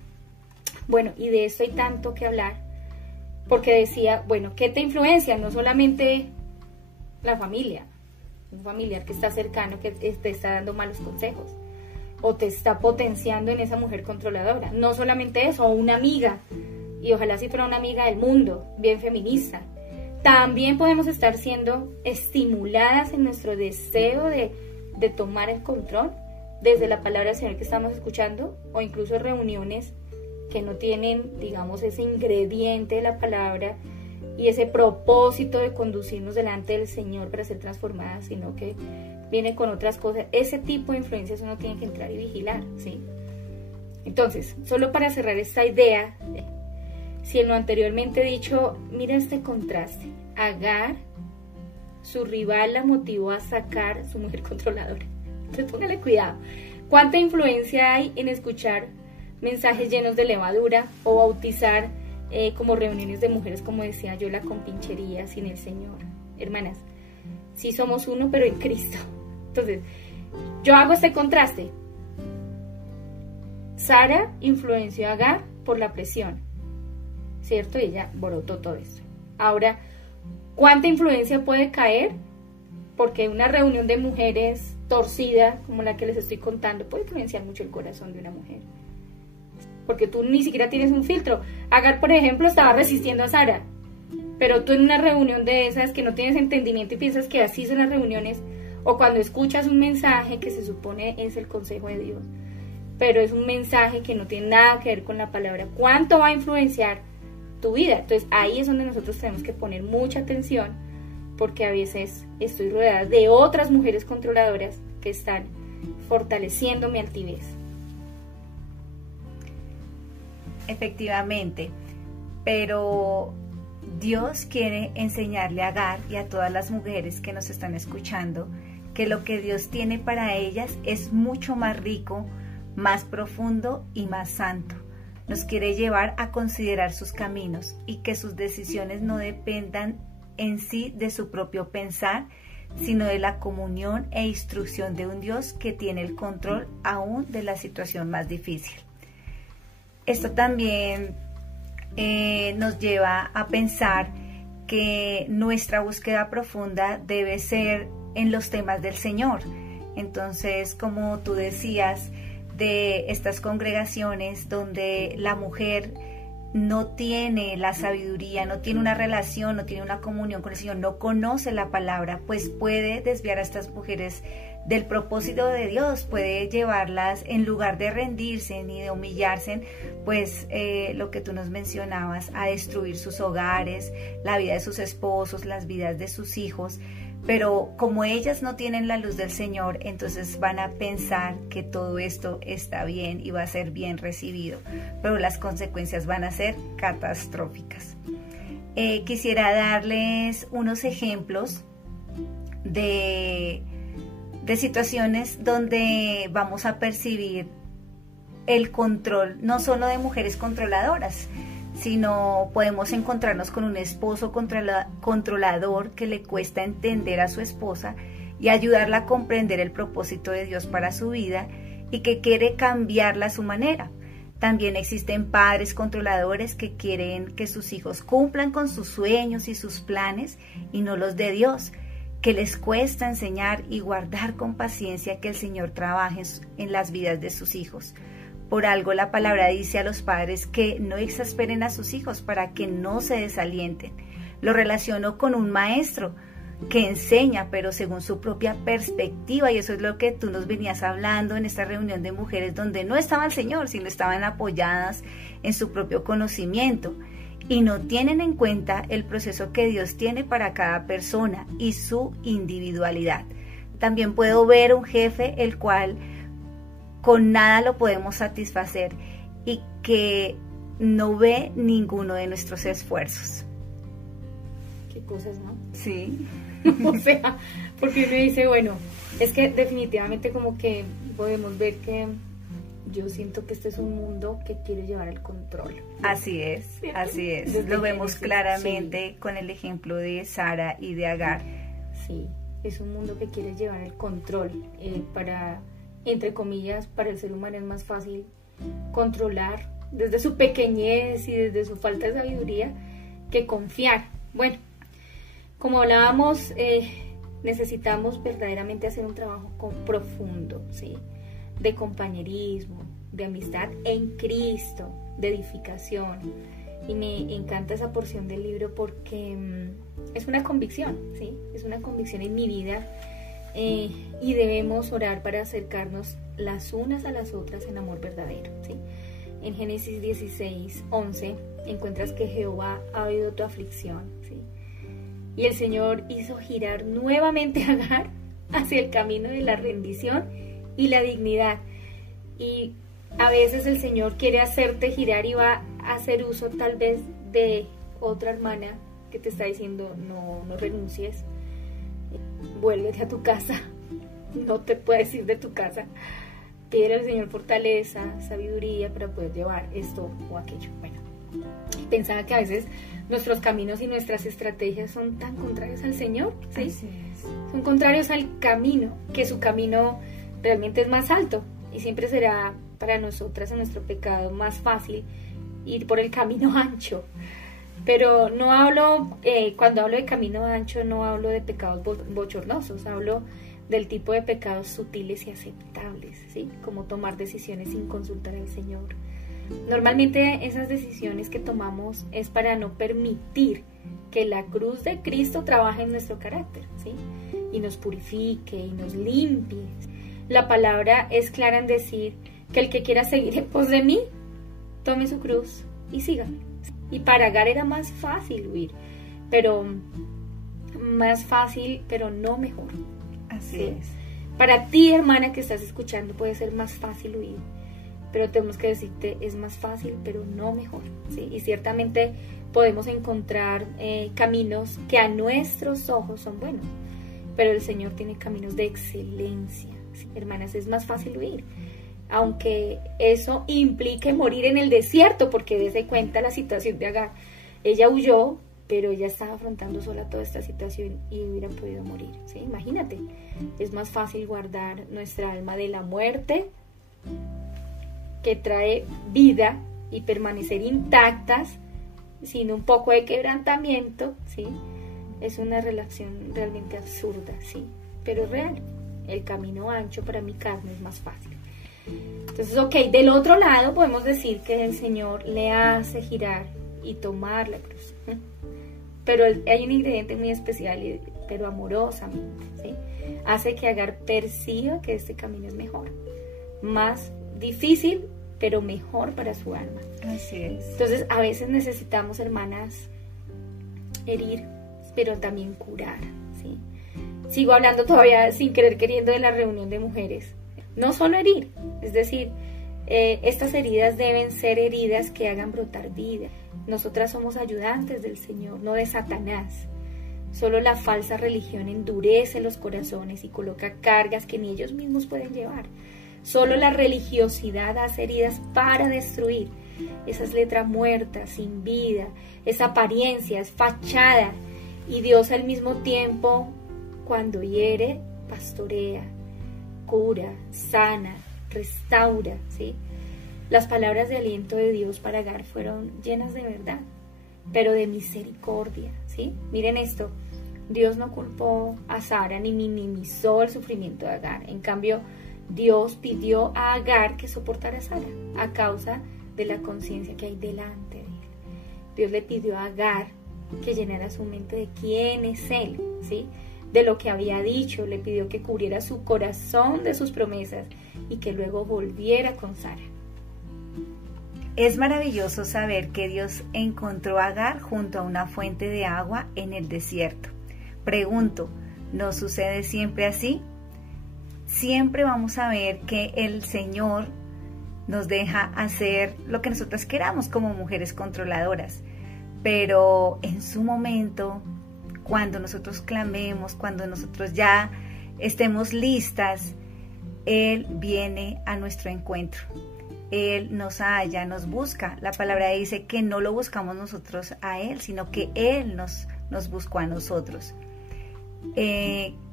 Bueno, y de esto hay tanto que hablar, porque decía, bueno, ¿qué te influencia? No solamente la familia, un familiar que está cercano, que te está dando malos consejos, o te está potenciando en esa mujer controladora. No solamente eso, o una amiga, y ojalá si fuera una amiga del mundo, bien feminista. También podemos estar siendo estimuladas en nuestro deseo de tomar el control desde la palabra del Señor que estamos escuchando, o incluso reuniones que no tienen, digamos, ese ingrediente de la palabra y ese propósito de conducirnos delante del Señor para ser transformadas, sino que viene con otras cosas. Ese tipo de influencias uno tiene que entrar y vigilar, ¿sí? Entonces, solo para cerrar esta idea, si en lo anteriormente dicho, mira este contraste. Agar, su rival, la motivó a sacar su mujer controladora. Entonces póngale cuidado. ¿Cuánta influencia hay en escuchar mensajes llenos de levadura o bautizar como reuniones de mujeres, como decía yo, la compinchería sin el Señor? Hermanas, sí somos uno, pero en Cristo. Entonces, yo hago este contraste. Sara influenció a Agar por la presión, ¿cierto? Y ella borotó todo esto. Ahora, ¿cuánta influencia puede caer? Porque una reunión de mujeres torcida, como la que les estoy contando, puede influenciar mucho el corazón de una mujer. Porque tú ni siquiera tienes un filtro. Agar, por ejemplo, estaba resistiendo a Sara. pero tú en una reunión de esas que no tienes entendimiento y piensas que así son las reuniones, o cuando escuchas un mensaje que se supone es el consejo de Dios, pero es un mensaje que no tiene nada que ver con la palabra, ¿cuánto va a influenciar tu vida? Entonces ahí es donde nosotros tenemos que poner mucha atención, porque a veces estoy rodeada de otras mujeres controladoras que están fortaleciendo mi altivez. Efectivamente, pero Dios quiere enseñarle a Agar y a todas las mujeres que nos están escuchando que lo que Dios tiene para ellas es mucho más rico, más profundo y más santo. Nos quiere llevar a considerar sus caminos y que sus decisiones no dependan en sí de su propio pensar, sino de la comunión e instrucción de un Dios que tiene el control aún de la situación más difícil. Esto también nos lleva a pensar que nuestra búsqueda profunda debe ser en los temas del Señor. Entonces, como tú decías, de estas congregaciones donde la mujer no tiene la sabiduría, no tiene una relación, no tiene una comunión con el Señor, no conoce la palabra, pues puede desviar a estas mujeres del propósito de Dios, puede llevarlas en lugar de rendirse ni de humillarse, pues lo que tú nos mencionabas, a destruir sus hogares, la vida de sus esposos, las vidas de sus hijos. Pero como ellas no tienen la luz del Señor, entonces van a pensar que todo esto está bien y va a ser bien recibido, pero las consecuencias van a ser catastróficas. Quisiera darles unos ejemplos de situaciones donde vamos a percibir el control, no solo de mujeres controladoras, sino podemos encontrarnos con un esposo controlador que le cuesta entender a su esposa y ayudarla a comprender el propósito de Dios para su vida y que quiere cambiarla a su manera. También existen padres controladores que quieren que sus hijos cumplan con sus sueños y sus planes y no los de Dios, que les cuesta enseñar y guardar con paciencia que el Señor trabaje en las vidas de sus hijos. Por algo la palabra dice a los padres que no exasperen a sus hijos para que no se desalienten. Lo relaciono con un maestro que enseña, pero según su propia perspectiva, y eso es lo que tú nos venías hablando en esta reunión de mujeres donde no estaba el Señor, sino estaban apoyadas en su propio conocimiento y no tienen en cuenta el proceso que Dios tiene para cada persona y su individualidad. También puedo ver un jefe el cual con nada lo podemos satisfacer y que no ve ninguno de nuestros esfuerzos. Qué cosas, ¿no? Sí. O sea, porque uno dice, bueno, es que definitivamente como que podemos ver que yo siento que este es un mundo que quiere llevar el control. Así es, ¿cierto? Así es. Desde lo vemos claramente, sí, con el ejemplo de Sara y de Agar. Sí, es un mundo que quiere llevar el control para... entre comillas, para el ser humano es más fácil controlar desde su pequeñez y desde su falta de sabiduría que confiar. Bueno, como hablábamos, necesitamos verdaderamente hacer un trabajo profundo, ¿sí? De compañerismo, de amistad en Cristo, de edificación. Y me encanta esa porción del libro porque es una convicción, ¿sí? Es una convicción en mi vida. Y debemos orar para acercarnos las unas a las otras en amor verdadero, ¿sí? En Génesis 16:11 encuentras que Jehová ha oído tu aflicción, ¿sí? Y el Señor hizo girar nuevamente a Agar hacia el camino de la rendición y la dignidad. Y a veces el Señor quiere hacerte girar y va a hacer uso tal vez de otra hermana que te está diciendo no renuncies, vuélvete a tu casa, no te puedes ir de tu casa, pide al Señor fortaleza, sabiduría para poder llevar esto o aquello. Bueno, pensaba que a veces nuestros caminos y nuestras estrategias son tan contrarios al Señor, ¿sí? Así es. Son contrarios al camino, que su camino realmente es más alto y siempre será para nosotras en nuestro pecado más fácil ir por el camino ancho. Pero no hablo, cuando hablo de camino ancho, no hablo de pecados bochornosos, hablo del tipo de pecados sutiles y aceptables, ¿sí? Como tomar decisiones sin consultar al Señor, Normalmente esas decisiones que tomamos es para no permitir que la cruz de Cristo trabaje en nuestro carácter, ¿sí? Y nos purifique y nos limpie. La palabra es clara en decir que el que quiera seguir en pos de mí, tome su cruz y sígame. Y para Agar era más fácil huir, pero no mejor. Así ¿sí? es. Para ti, hermana, que estás escuchando, puede ser más fácil huir, pero tenemos que decirte, es más fácil, pero no mejor, ¿sí? Y ciertamente podemos encontrar caminos que a nuestros ojos son buenos, pero el Señor tiene caminos de excelencia, ¿sí? Hermanas, es más fácil huir, aunque eso implique morir en el desierto, porque dése cuenta la situación de Agar. Ella huyó, pero ella estaba afrontando sola toda esta situación y hubiera podido morir, ¿sí? Imagínate, es más fácil guardar nuestra alma de la muerte, que trae vida, y permanecer intactas, sin un poco de quebrantamiento, ¿sí? Es una relación realmente absurda, ¿sí? Pero es real. El camino ancho para mi carne es más fácil. Entonces, ok, del otro lado podemos decir que el Señor le hace girar y tomar la cruz. Pero hay un ingrediente muy especial, pero amorosamente, ¿sí? Hace que Agar perciba que este camino es mejor, más difícil, pero mejor para su alma. Así es. Entonces, a veces necesitamos, hermanas, herir, pero también curar, ¿sí? Sigo hablando todavía sin querer queriendo de la reunión de mujeres. No solo herir, es decir, estas heridas deben ser heridas que hagan brotar vida. Nosotras somos ayudantes del Señor, no de Satanás. Solo la falsa religión endurece los corazones y coloca cargas que ni ellos mismos pueden llevar. Solo la religiosidad hace heridas para destruir. Esa es letra muerta, sin vida, es apariencia, es fachada. Y Dios al mismo tiempo, cuando hiere, pastorea, cura, sana, restaura, ¿sí? Las palabras de aliento de Dios para Agar fueron llenas de verdad, pero de misericordia, ¿sí? Miren esto, Dios no culpó a Sara ni minimizó el sufrimiento de Agar. En cambio, Dios pidió a Agar que soportara a Sara a causa de la conciencia que hay delante de él. Dios le pidió a Agar que llenara su mente de quién es él, ¿sí? De lo que había dicho. Le pidió que cubriera su corazón de sus promesas y que luego volviera con Sara. Es maravilloso saber que Dios encontró a Agar junto a una fuente de agua en el desierto. Pregunto, ¿no sucede siempre así? Siempre vamos a ver que el Señor nos deja hacer lo que nosotras queramos como mujeres controladoras, pero en su momento, cuando nosotros clamemos, cuando nosotros ya estemos listas, Él viene a nuestro encuentro. Él nos halla, nos busca. La palabra dice que no lo buscamos nosotros a Él, sino que Él nos buscó a nosotros.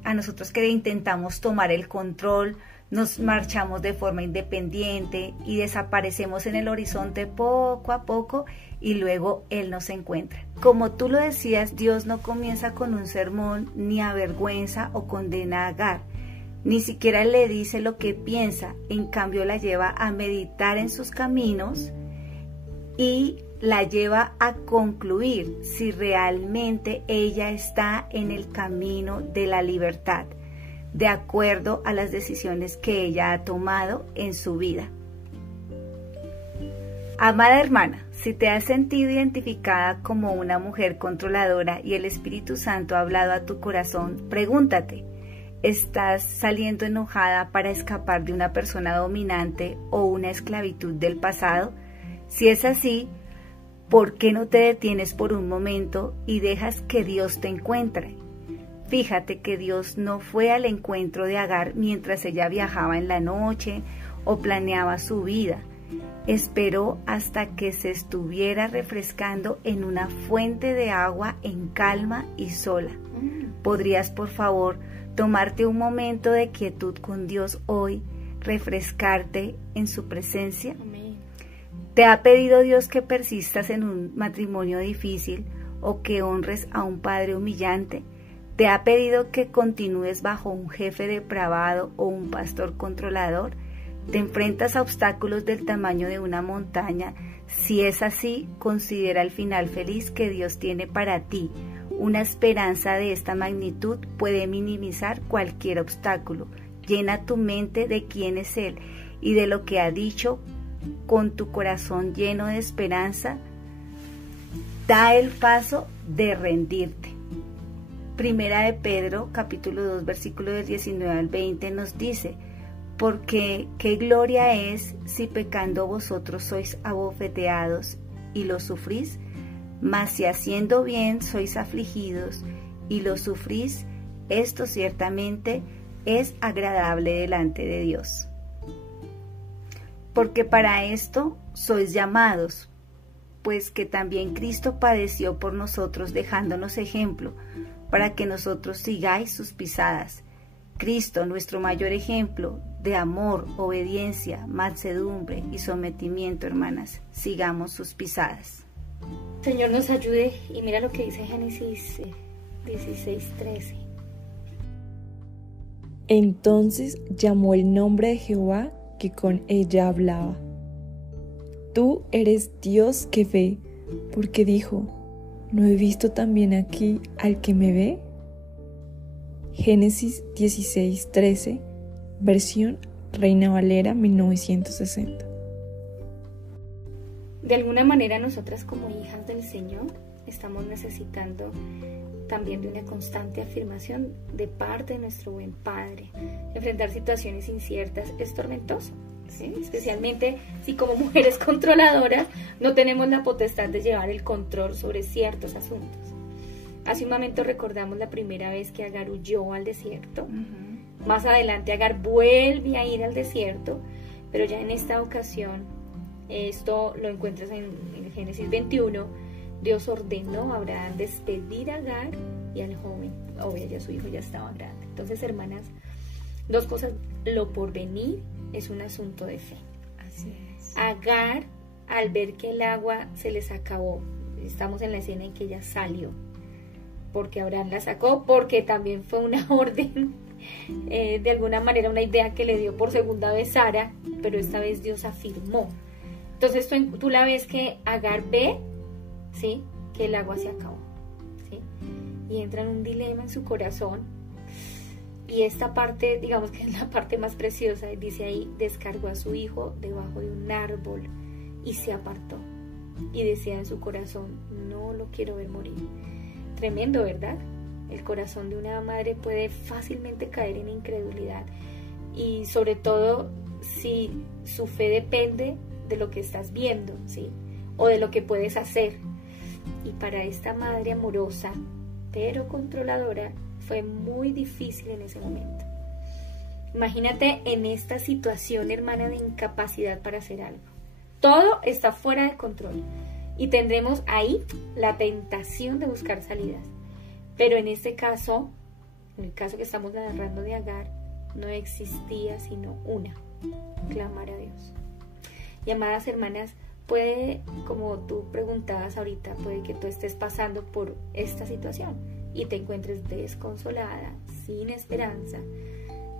A nosotros que intentamos tomar el control, nos marchamos de forma independiente y desaparecemos en el horizonte poco a poco y luego Él nos encuentra. Como tú lo decías, Dios no comienza con un sermón ni avergüenza o condena a Agar. Ni siquiera le dice lo que piensa, en cambio la lleva a meditar en sus caminos y la lleva a concluir si realmente ella está en el camino de la libertad, de acuerdo a las decisiones que ella ha tomado en su vida. Amada hermana, si te has sentido identificada como una mujer controladora y el Espíritu Santo ha hablado a tu corazón, pregúntate, ¿estás saliendo enojada para escapar de una persona dominante o una esclavitud del pasado? Si es así, ¿por qué no te detienes por un momento y dejas que Dios te encuentre? Fíjate que Dios no fue al encuentro de Agar mientras ella viajaba en la noche o planeaba su vida. Esperó hasta que se estuviera refrescando en una fuente de agua en calma y sola. ¿Podrías, por favor, tomarte un momento de quietud con Dios hoy, refrescarte en su presencia? Amén. ¿Te ha pedido Dios que persistas en un matrimonio difícil o que honres a un padre humillante? ¿Te ha pedido que continúes bajo un jefe depravado o un pastor controlador? Te enfrentas a obstáculos del tamaño de una montaña. Si es así, considera el final feliz que Dios tiene para ti. Una esperanza de esta magnitud puede minimizar cualquier obstáculo. Llena tu mente de quién es Él y de lo que ha dicho. Con tu corazón lleno de esperanza, da el paso de rendirte. Primera de Pedro, capítulo 2, versículo del 19 al 20 nos dice: porque qué gloria es si pecando vosotros sois abofeteados y lo sufrís, mas si haciendo bien sois afligidos y lo sufrís, esto ciertamente es agradable delante de Dios. Porque para esto sois llamados, pues que también Cristo padeció por nosotros dejándonos ejemplo, para que nosotros sigáis sus pisadas. Cristo, nuestro mayor ejemplo de amor, obediencia, mansedumbre y sometimiento, hermanas, sigamos sus pisadas. Señor nos ayude, y mira lo que dice Génesis 16:13. Entonces llamó el nombre de Jehová que con ella hablaba. Tú eres Dios que ve, porque dijo: ¿no he visto también aquí al que me ve? Génesis 16:13, versión Reina Valera 1960. De alguna manera nosotras como hijas del Señor estamos necesitando también de una constante afirmación de parte de nuestro buen Padre. Enfrentar situaciones inciertas es tormentoso, ¿sí? Especialmente si como mujeres controladoras no tenemos la potestad de llevar el control sobre ciertos asuntos. Hace un momento recordamos la primera vez que Agar huyó al desierto. Más adelante Agar vuelve a ir al desierto, pero ya en esta ocasión, esto lo encuentras en Génesis 21, Dios ordenó a Abraham despedir a Agar y al joven. Obvio, ya su hijo ya estaba grande. Entonces, hermanas, dos cosas: lo porvenir es un asunto de fe. Así es. Agar, al ver que el agua se les acabó, estamos en la escena en que ella salió, porque Abraham la sacó, porque también fue una orden, de alguna manera una idea que le dio por segunda vez Sara, pero esta vez Dios afirmó. Entonces tú la ves que Agar ve, ¿sí?, que el agua se acabó, ¿sí?, y entra en un dilema en su corazón. Y esta parte, digamos que es la parte más preciosa, dice ahí: descargó a su hijo debajo de un árbol y se apartó, y decía en su corazón: no lo quiero ver morir. Tremendo, ¿verdad? El corazón de una madre puede fácilmente caer en incredulidad, y sobre todo si su fe depende de lo que estás viendo, ¿sí?, o de lo que puedes hacer. Y para esta madre amorosa pero controladora fue muy difícil en ese momento. Imagínate en esta situación, hermana, de incapacidad para hacer algo. Todo está fuera de control y tendremos ahí la tentación de buscar salidas. Pero en este caso, en el caso que estamos narrando de Agar, no existía sino una: clamar a Dios. Y amadas hermanas, puede, como tú preguntabas ahorita, puede que tú estés pasando por esta situación y te encuentres desconsolada, sin esperanza.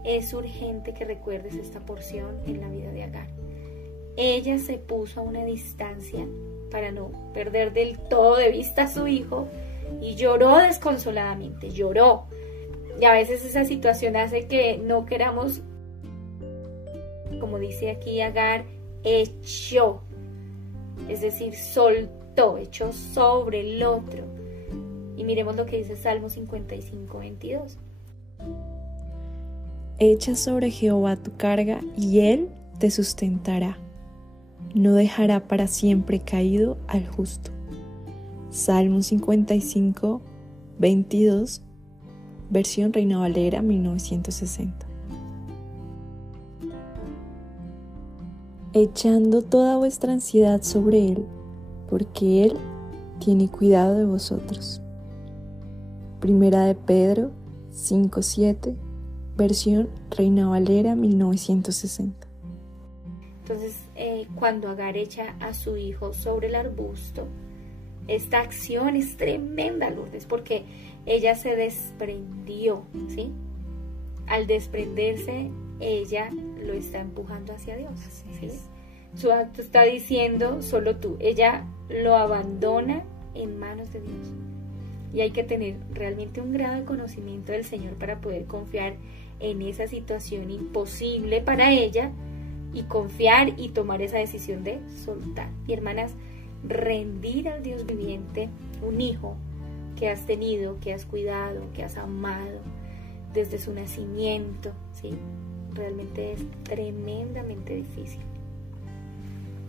Es urgente que recuerdes esta porción en la vida de Agar. Ella se puso a una distancia para no perder del todo de vista a su hijo y lloró desconsoladamente, lloró. Y a veces esa situación hace que no queramos, como dice aquí Agar, echó, es decir, soltó, echó sobre el otro. Y miremos lo que dice Salmo 55:22. Echa sobre Jehová tu carga y Él te sustentará. No dejará para siempre caído al justo. Salmo 55:22, versión Reina Valera 1960. Echando toda vuestra ansiedad sobre Él, porque Él tiene cuidado de vosotros. Primera de Pedro 5:7, versión Reina Valera 1960. Entonces, cuando Agar echa a su hijo sobre el arbusto, esta acción es tremenda, Lourdes, porque ella se desprendió, ¿sí? Al desprenderse, ella lo está empujando hacia Dios. ¿Sí? es. Su acto está diciendo solo tú. Ella lo abandona en manos de Dios. Y hay que tener realmente un grado de conocimiento del Señor para poder confiar en esa situación imposible para ella y confiar y tomar esa decisión de soltar. Y hermanas, rendir al Dios viviente un hijo que has tenido, que has cuidado, que has amado desde su nacimiento, ¿sí? Realmente es tremendamente difícil.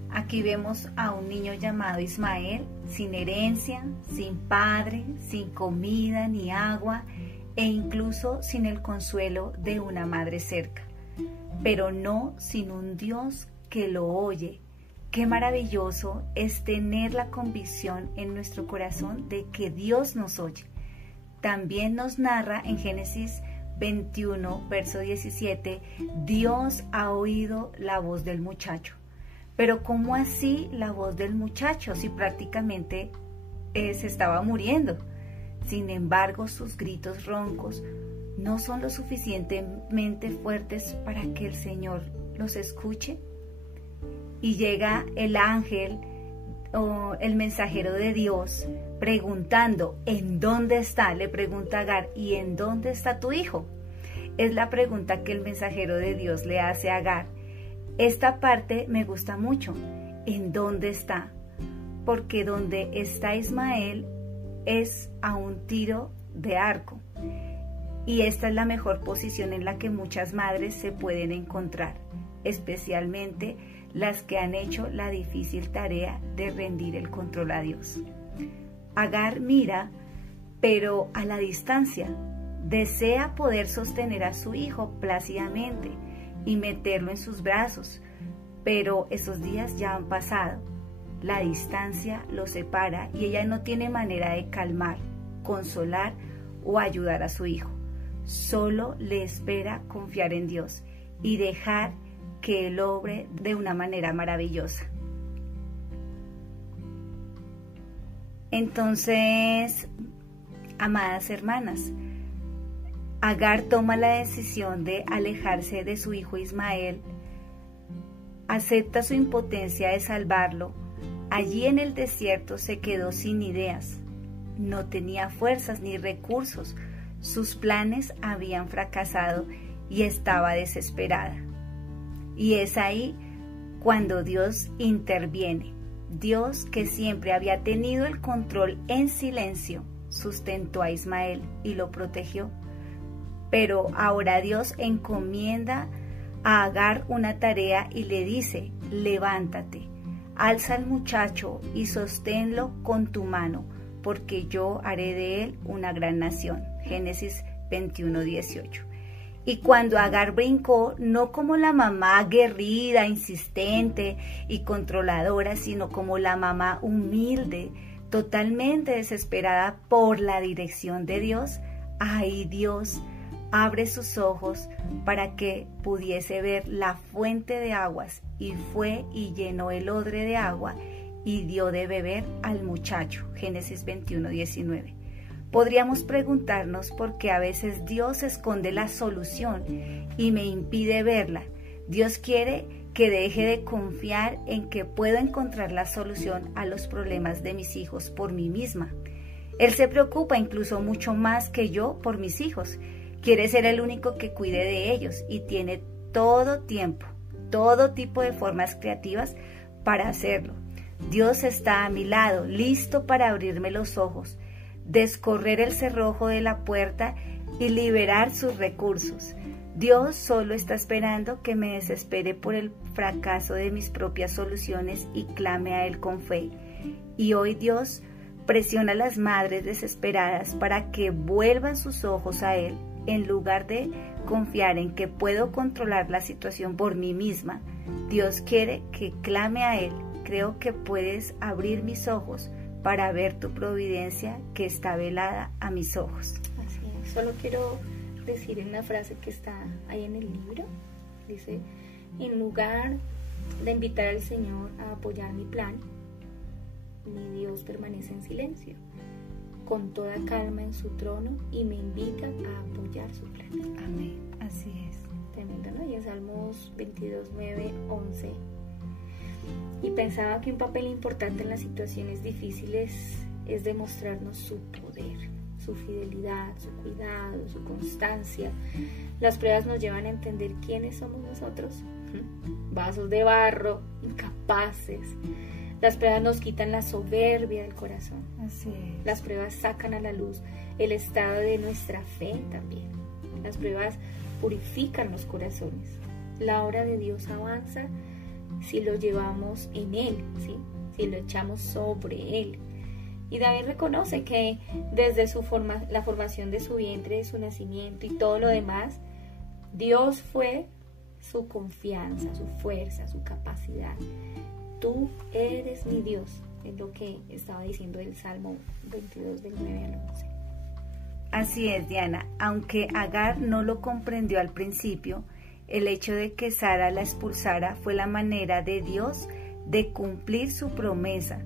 Aquí vemos a un niño llamado Ismael, sin herencia, sin padre, sin comida ni agua e incluso sin el consuelo de una madre cerca, pero no sin un Dios que lo oye. Qué maravilloso es tener la convicción en nuestro corazón de que Dios nos oye. También nos narra en Génesis 21, verso 17, Dios ha oído la voz del muchacho. Pero ¿cómo así la voz del muchacho si prácticamente se estaba muriendo? Sin embargo, sus gritos roncos no son lo suficientemente fuertes para que el Señor los escuche. Y llega el ángel o el mensajero de Dios preguntando, ¿en dónde está? Le pregunta a Agar, ¿y en dónde está tu hijo? Es la pregunta que el mensajero de Dios le hace a Agar. Esta parte me gusta mucho. ¿En dónde está? Porque donde está Ismael es a un tiro de arco. Y esta es la mejor posición en la que muchas madres se pueden encontrar, especialmente las que han hecho la difícil tarea de rendir el control a Dios. Agar mira, pero a la distancia, desea poder sostener a su hijo plácidamente y meterlo en sus brazos, pero esos días ya han pasado. La distancia los separa y ella no tiene manera de calmar, consolar o ayudar a su hijo. Solo le espera confiar en Dios y dejar que Él obre de una manera maravillosa. Entonces, amadas hermanas, Agar toma la decisión de alejarse de su hijo Ismael, acepta su impotencia de salvarlo. Allí en el desierto se quedó sin ideas, no tenía fuerzas ni recursos, sus planes habían fracasado y estaba desesperada. Y es ahí cuando Dios interviene. Dios, que siempre había tenido el control en silencio, sustentó a Ismael y lo protegió. Pero ahora Dios encomienda a Agar una tarea y le dice, levántate, alza al muchacho y sosténlo con tu mano, porque yo haré de él una gran nación. Génesis 21, 18. Y cuando Agar brincó, no como la mamá aguerrida, insistente y controladora, sino como la mamá humilde, totalmente desesperada por la dirección de Dios, ahí Dios abre sus ojos para que pudiese ver la fuente de aguas, y fue y llenó el odre de agua y dio de beber al muchacho. Génesis 21, 19. Podríamos preguntarnos por qué a veces Dios esconde la solución y me impide verla. Dios quiere que deje de confiar en que puedo encontrar la solución a los problemas de mis hijos por mí misma. Él se preocupa incluso mucho más que yo por mis hijos. Quiere ser el único que cuide de ellos y tiene todo tiempo, todo tipo de formas creativas para hacerlo. Dios está a mi lado, listo para abrirme los ojos, descorrer el cerrojo de la puerta y liberar sus recursos. Dios solo está esperando que me desespere por el fracaso de mis propias soluciones y clame a Él con fe. Y hoy Dios presiona a las madres desesperadas para que vuelvan sus ojos a Él, en lugar de confiar en que puedo controlar la situación por mí misma. Dios quiere que clame a Él. Creo que puedes abrir mis ojos para ver tu providencia que está velada a mis ojos. Así es. Solo quiero decir una frase que está ahí en el libro. Dice, en lugar de invitar al Señor a apoyar mi plan, mi Dios permanece en silencio, con toda calma en su trono, y me invita a apoyar su plan. Amén. Así es. tremendo, ¿no? Y en Salmos 22, 9, 11. Y pensaba que un papel importante en las situaciones difíciles es demostrarnos su poder, su fidelidad, su cuidado, su constancia. Las pruebas nos llevan a entender quiénes somos nosotros, vasos de barro, incapaces. Las pruebas nos quitan la soberbia del corazón. Así es. Las pruebas sacan a la luz el estado de nuestra fe también. Las pruebas purifican los corazones. La obra de Dios avanza si lo llevamos en Él, ¿sí? Si lo echamos sobre Él. Y David reconoce que desde la formación de su vientre, de su nacimiento y todo lo demás, Dios fue su confianza, su fuerza, su capacidad. Tú eres mi Dios, es lo que estaba diciendo el Salmo 22 del 9 al 11. Así es, Diana. Aunque Agar no lo comprendió al principio, el hecho de que Sara la expulsara fue la manera de Dios de cumplir su promesa.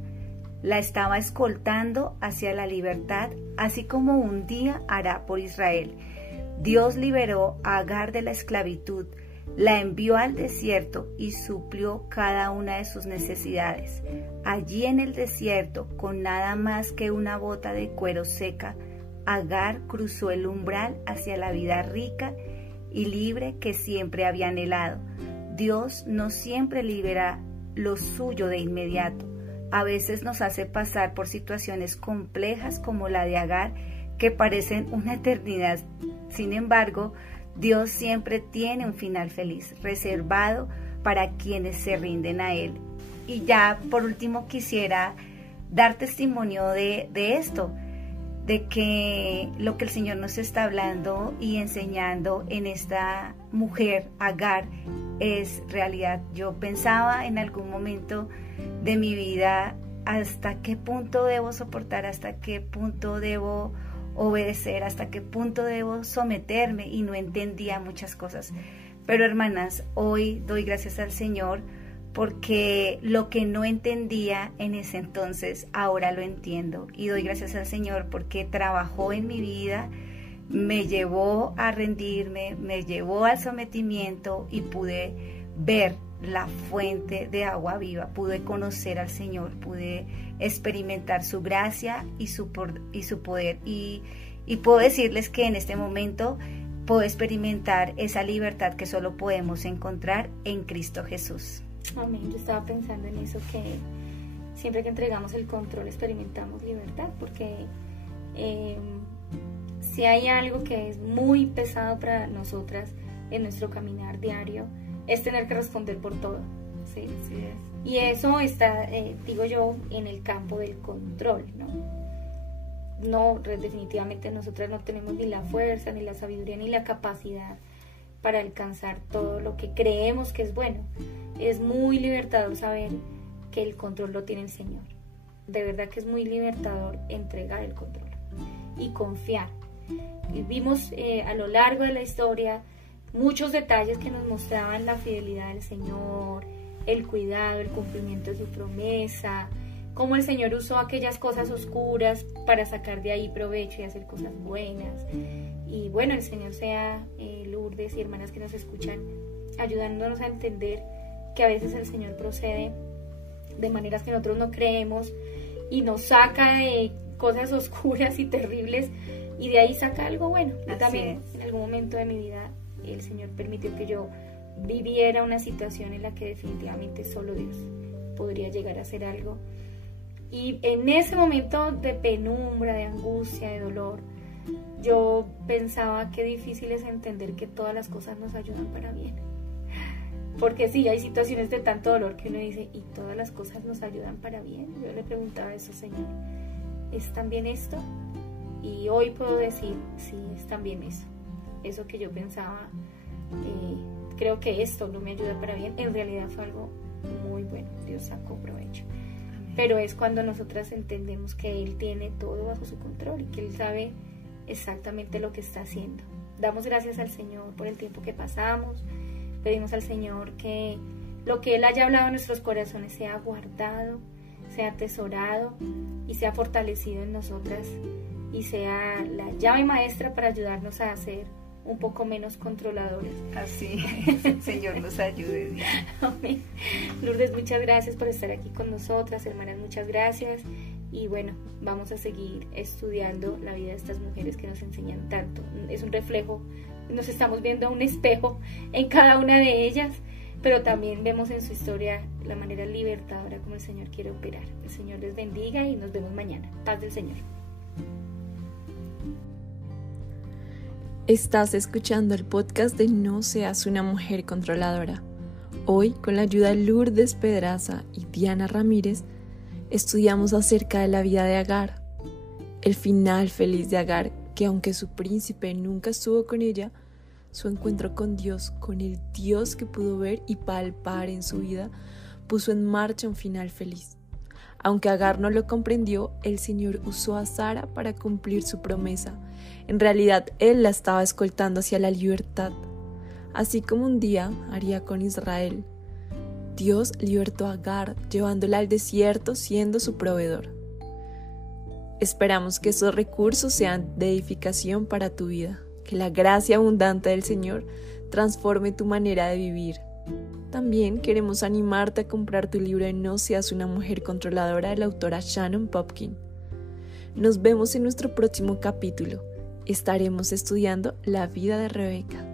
La estaba escoltando hacia la libertad, así como un día hará por Israel. Dios liberó a Agar de la esclavitud, la envió al desierto y suplió cada una de sus necesidades. Allí en el desierto, con nada más que una bota de cuero seca, Agar cruzó el umbral hacia la vida rica y libre que siempre había anhelado. Dios no siempre libera lo suyo de inmediato. A veces nos hace pasar por situaciones complejas como la de Agar, que parecen una eternidad. Sin embargo, Dios siempre tiene un final feliz, reservado para quienes se rinden a Él. Y ya por último quisiera dar testimonio de esto, de que lo que el Señor nos está hablando y enseñando en esta mujer, Agar, es realidad. Yo pensaba en algún momento de mi vida hasta qué punto debo soportar, hasta qué punto debo obedecer, hasta qué punto debo someterme, y no entendía muchas cosas. Pero hermanas, hoy doy gracias al Señor porque lo que no entendía en ese entonces, ahora lo entiendo, y doy gracias al Señor porque trabajó en mi vida, me llevó a rendirme, me llevó al sometimiento y pude ver la fuente de agua viva, pude conocer al Señor, pude experimentar su gracia y su poder, y puedo decirles que en este momento puedo experimentar esa libertad que solo podemos encontrar en Cristo Jesús. Amén. Yo estaba pensando en eso, que siempre que entregamos el control experimentamos libertad, porque si hay algo que es muy pesado para nosotras en nuestro caminar diario, es tener que responder por todo, ¿sí? Sí. Y eso está, digo yo, en el campo del control, ¿no? No, definitivamente nosotras no tenemos ni la fuerza, ni la sabiduría, ni la capacidad para alcanzar todo lo que creemos que es bueno. Es muy libertador saber que el control lo tiene el Señor. De verdad que es muy libertador entregar el control y confiar. Y vimos a lo largo de la historia muchos detalles que nos mostraban la fidelidad del Señor, el cuidado, el cumplimiento de su promesa, cómo el Señor usó aquellas cosas oscuras para sacar de ahí provecho y hacer cosas buenas. Y bueno, el Señor sea, Lourdes y hermanas que nos escuchan, ayudándonos a entender que a veces el Señor procede de maneras que nosotros no creemos y nos saca de cosas oscuras y terribles, y de ahí saca algo bueno. Y también en algún momento de mi vida el Señor permitió que yo viviera una situación en la que definitivamente solo Dios podría llegar a hacer algo. Y en ese momento de penumbra, de angustia, de dolor, yo pensaba qué difícil es entender que todas las cosas nos ayudan para bien. Porque sí, hay situaciones de tanto dolor que uno dice, ¿y todas las cosas nos ayudan para bien? Yo le preguntaba eso, Señor, ¿es también esto? Y hoy puedo decir, sí, es también eso. Eso que yo pensaba, creo que esto no me ayuda para bien, en realidad fue algo muy bueno. Dios sacó provecho. Pero es cuando nosotras entendemos que Él tiene todo bajo su control y que Él sabe exactamente lo que está haciendo. Damos gracias al Señor por el tiempo que pasamos. Pedimos al Señor que lo que Él haya hablado en nuestros corazones sea guardado, sea atesorado y sea fortalecido en nosotras, y sea la llave maestra para ayudarnos a hacer un poco menos controladoras. Así, el Señor nos ayude, Diana. Amén. Lourdes, muchas gracias por estar aquí con nosotras. Hermanas, muchas gracias. Y bueno, vamos a seguir estudiando la vida de estas mujeres que nos enseñan tanto. Es un reflejo, nos estamos viendo a un espejo en cada una de ellas, pero también vemos en su historia la manera libertadora como el Señor quiere operar. El Señor les bendiga y nos vemos mañana. Paz del Señor. Estás escuchando el podcast de No Seas una Mujer Controladora. Hoy, con la ayuda de Lourdes Pedraza y Diana Ramírez, estudiamos acerca de la vida de Agar, el final feliz de Agar, que aunque su príncipe nunca estuvo con ella, su encuentro con Dios, con el Dios que pudo ver y palpar en su vida, puso en marcha un final feliz. Aunque Agar no lo comprendió, el Señor usó a Sara para cumplir su promesa. En realidad, Él la estaba escoltando hacia la libertad, así como un día haría con Israel. Dios libertó a Agar, llevándola al desierto, siendo su proveedor. Esperamos que esos recursos sean de edificación para tu vida, que la gracia abundante del Señor transforme tu manera de vivir. También queremos animarte a comprar tu libro de No Seas una Mujer Controladora de la autora Shannon Popkin. Nos vemos en nuestro próximo capítulo. Estaremos estudiando la vida de Rebeca.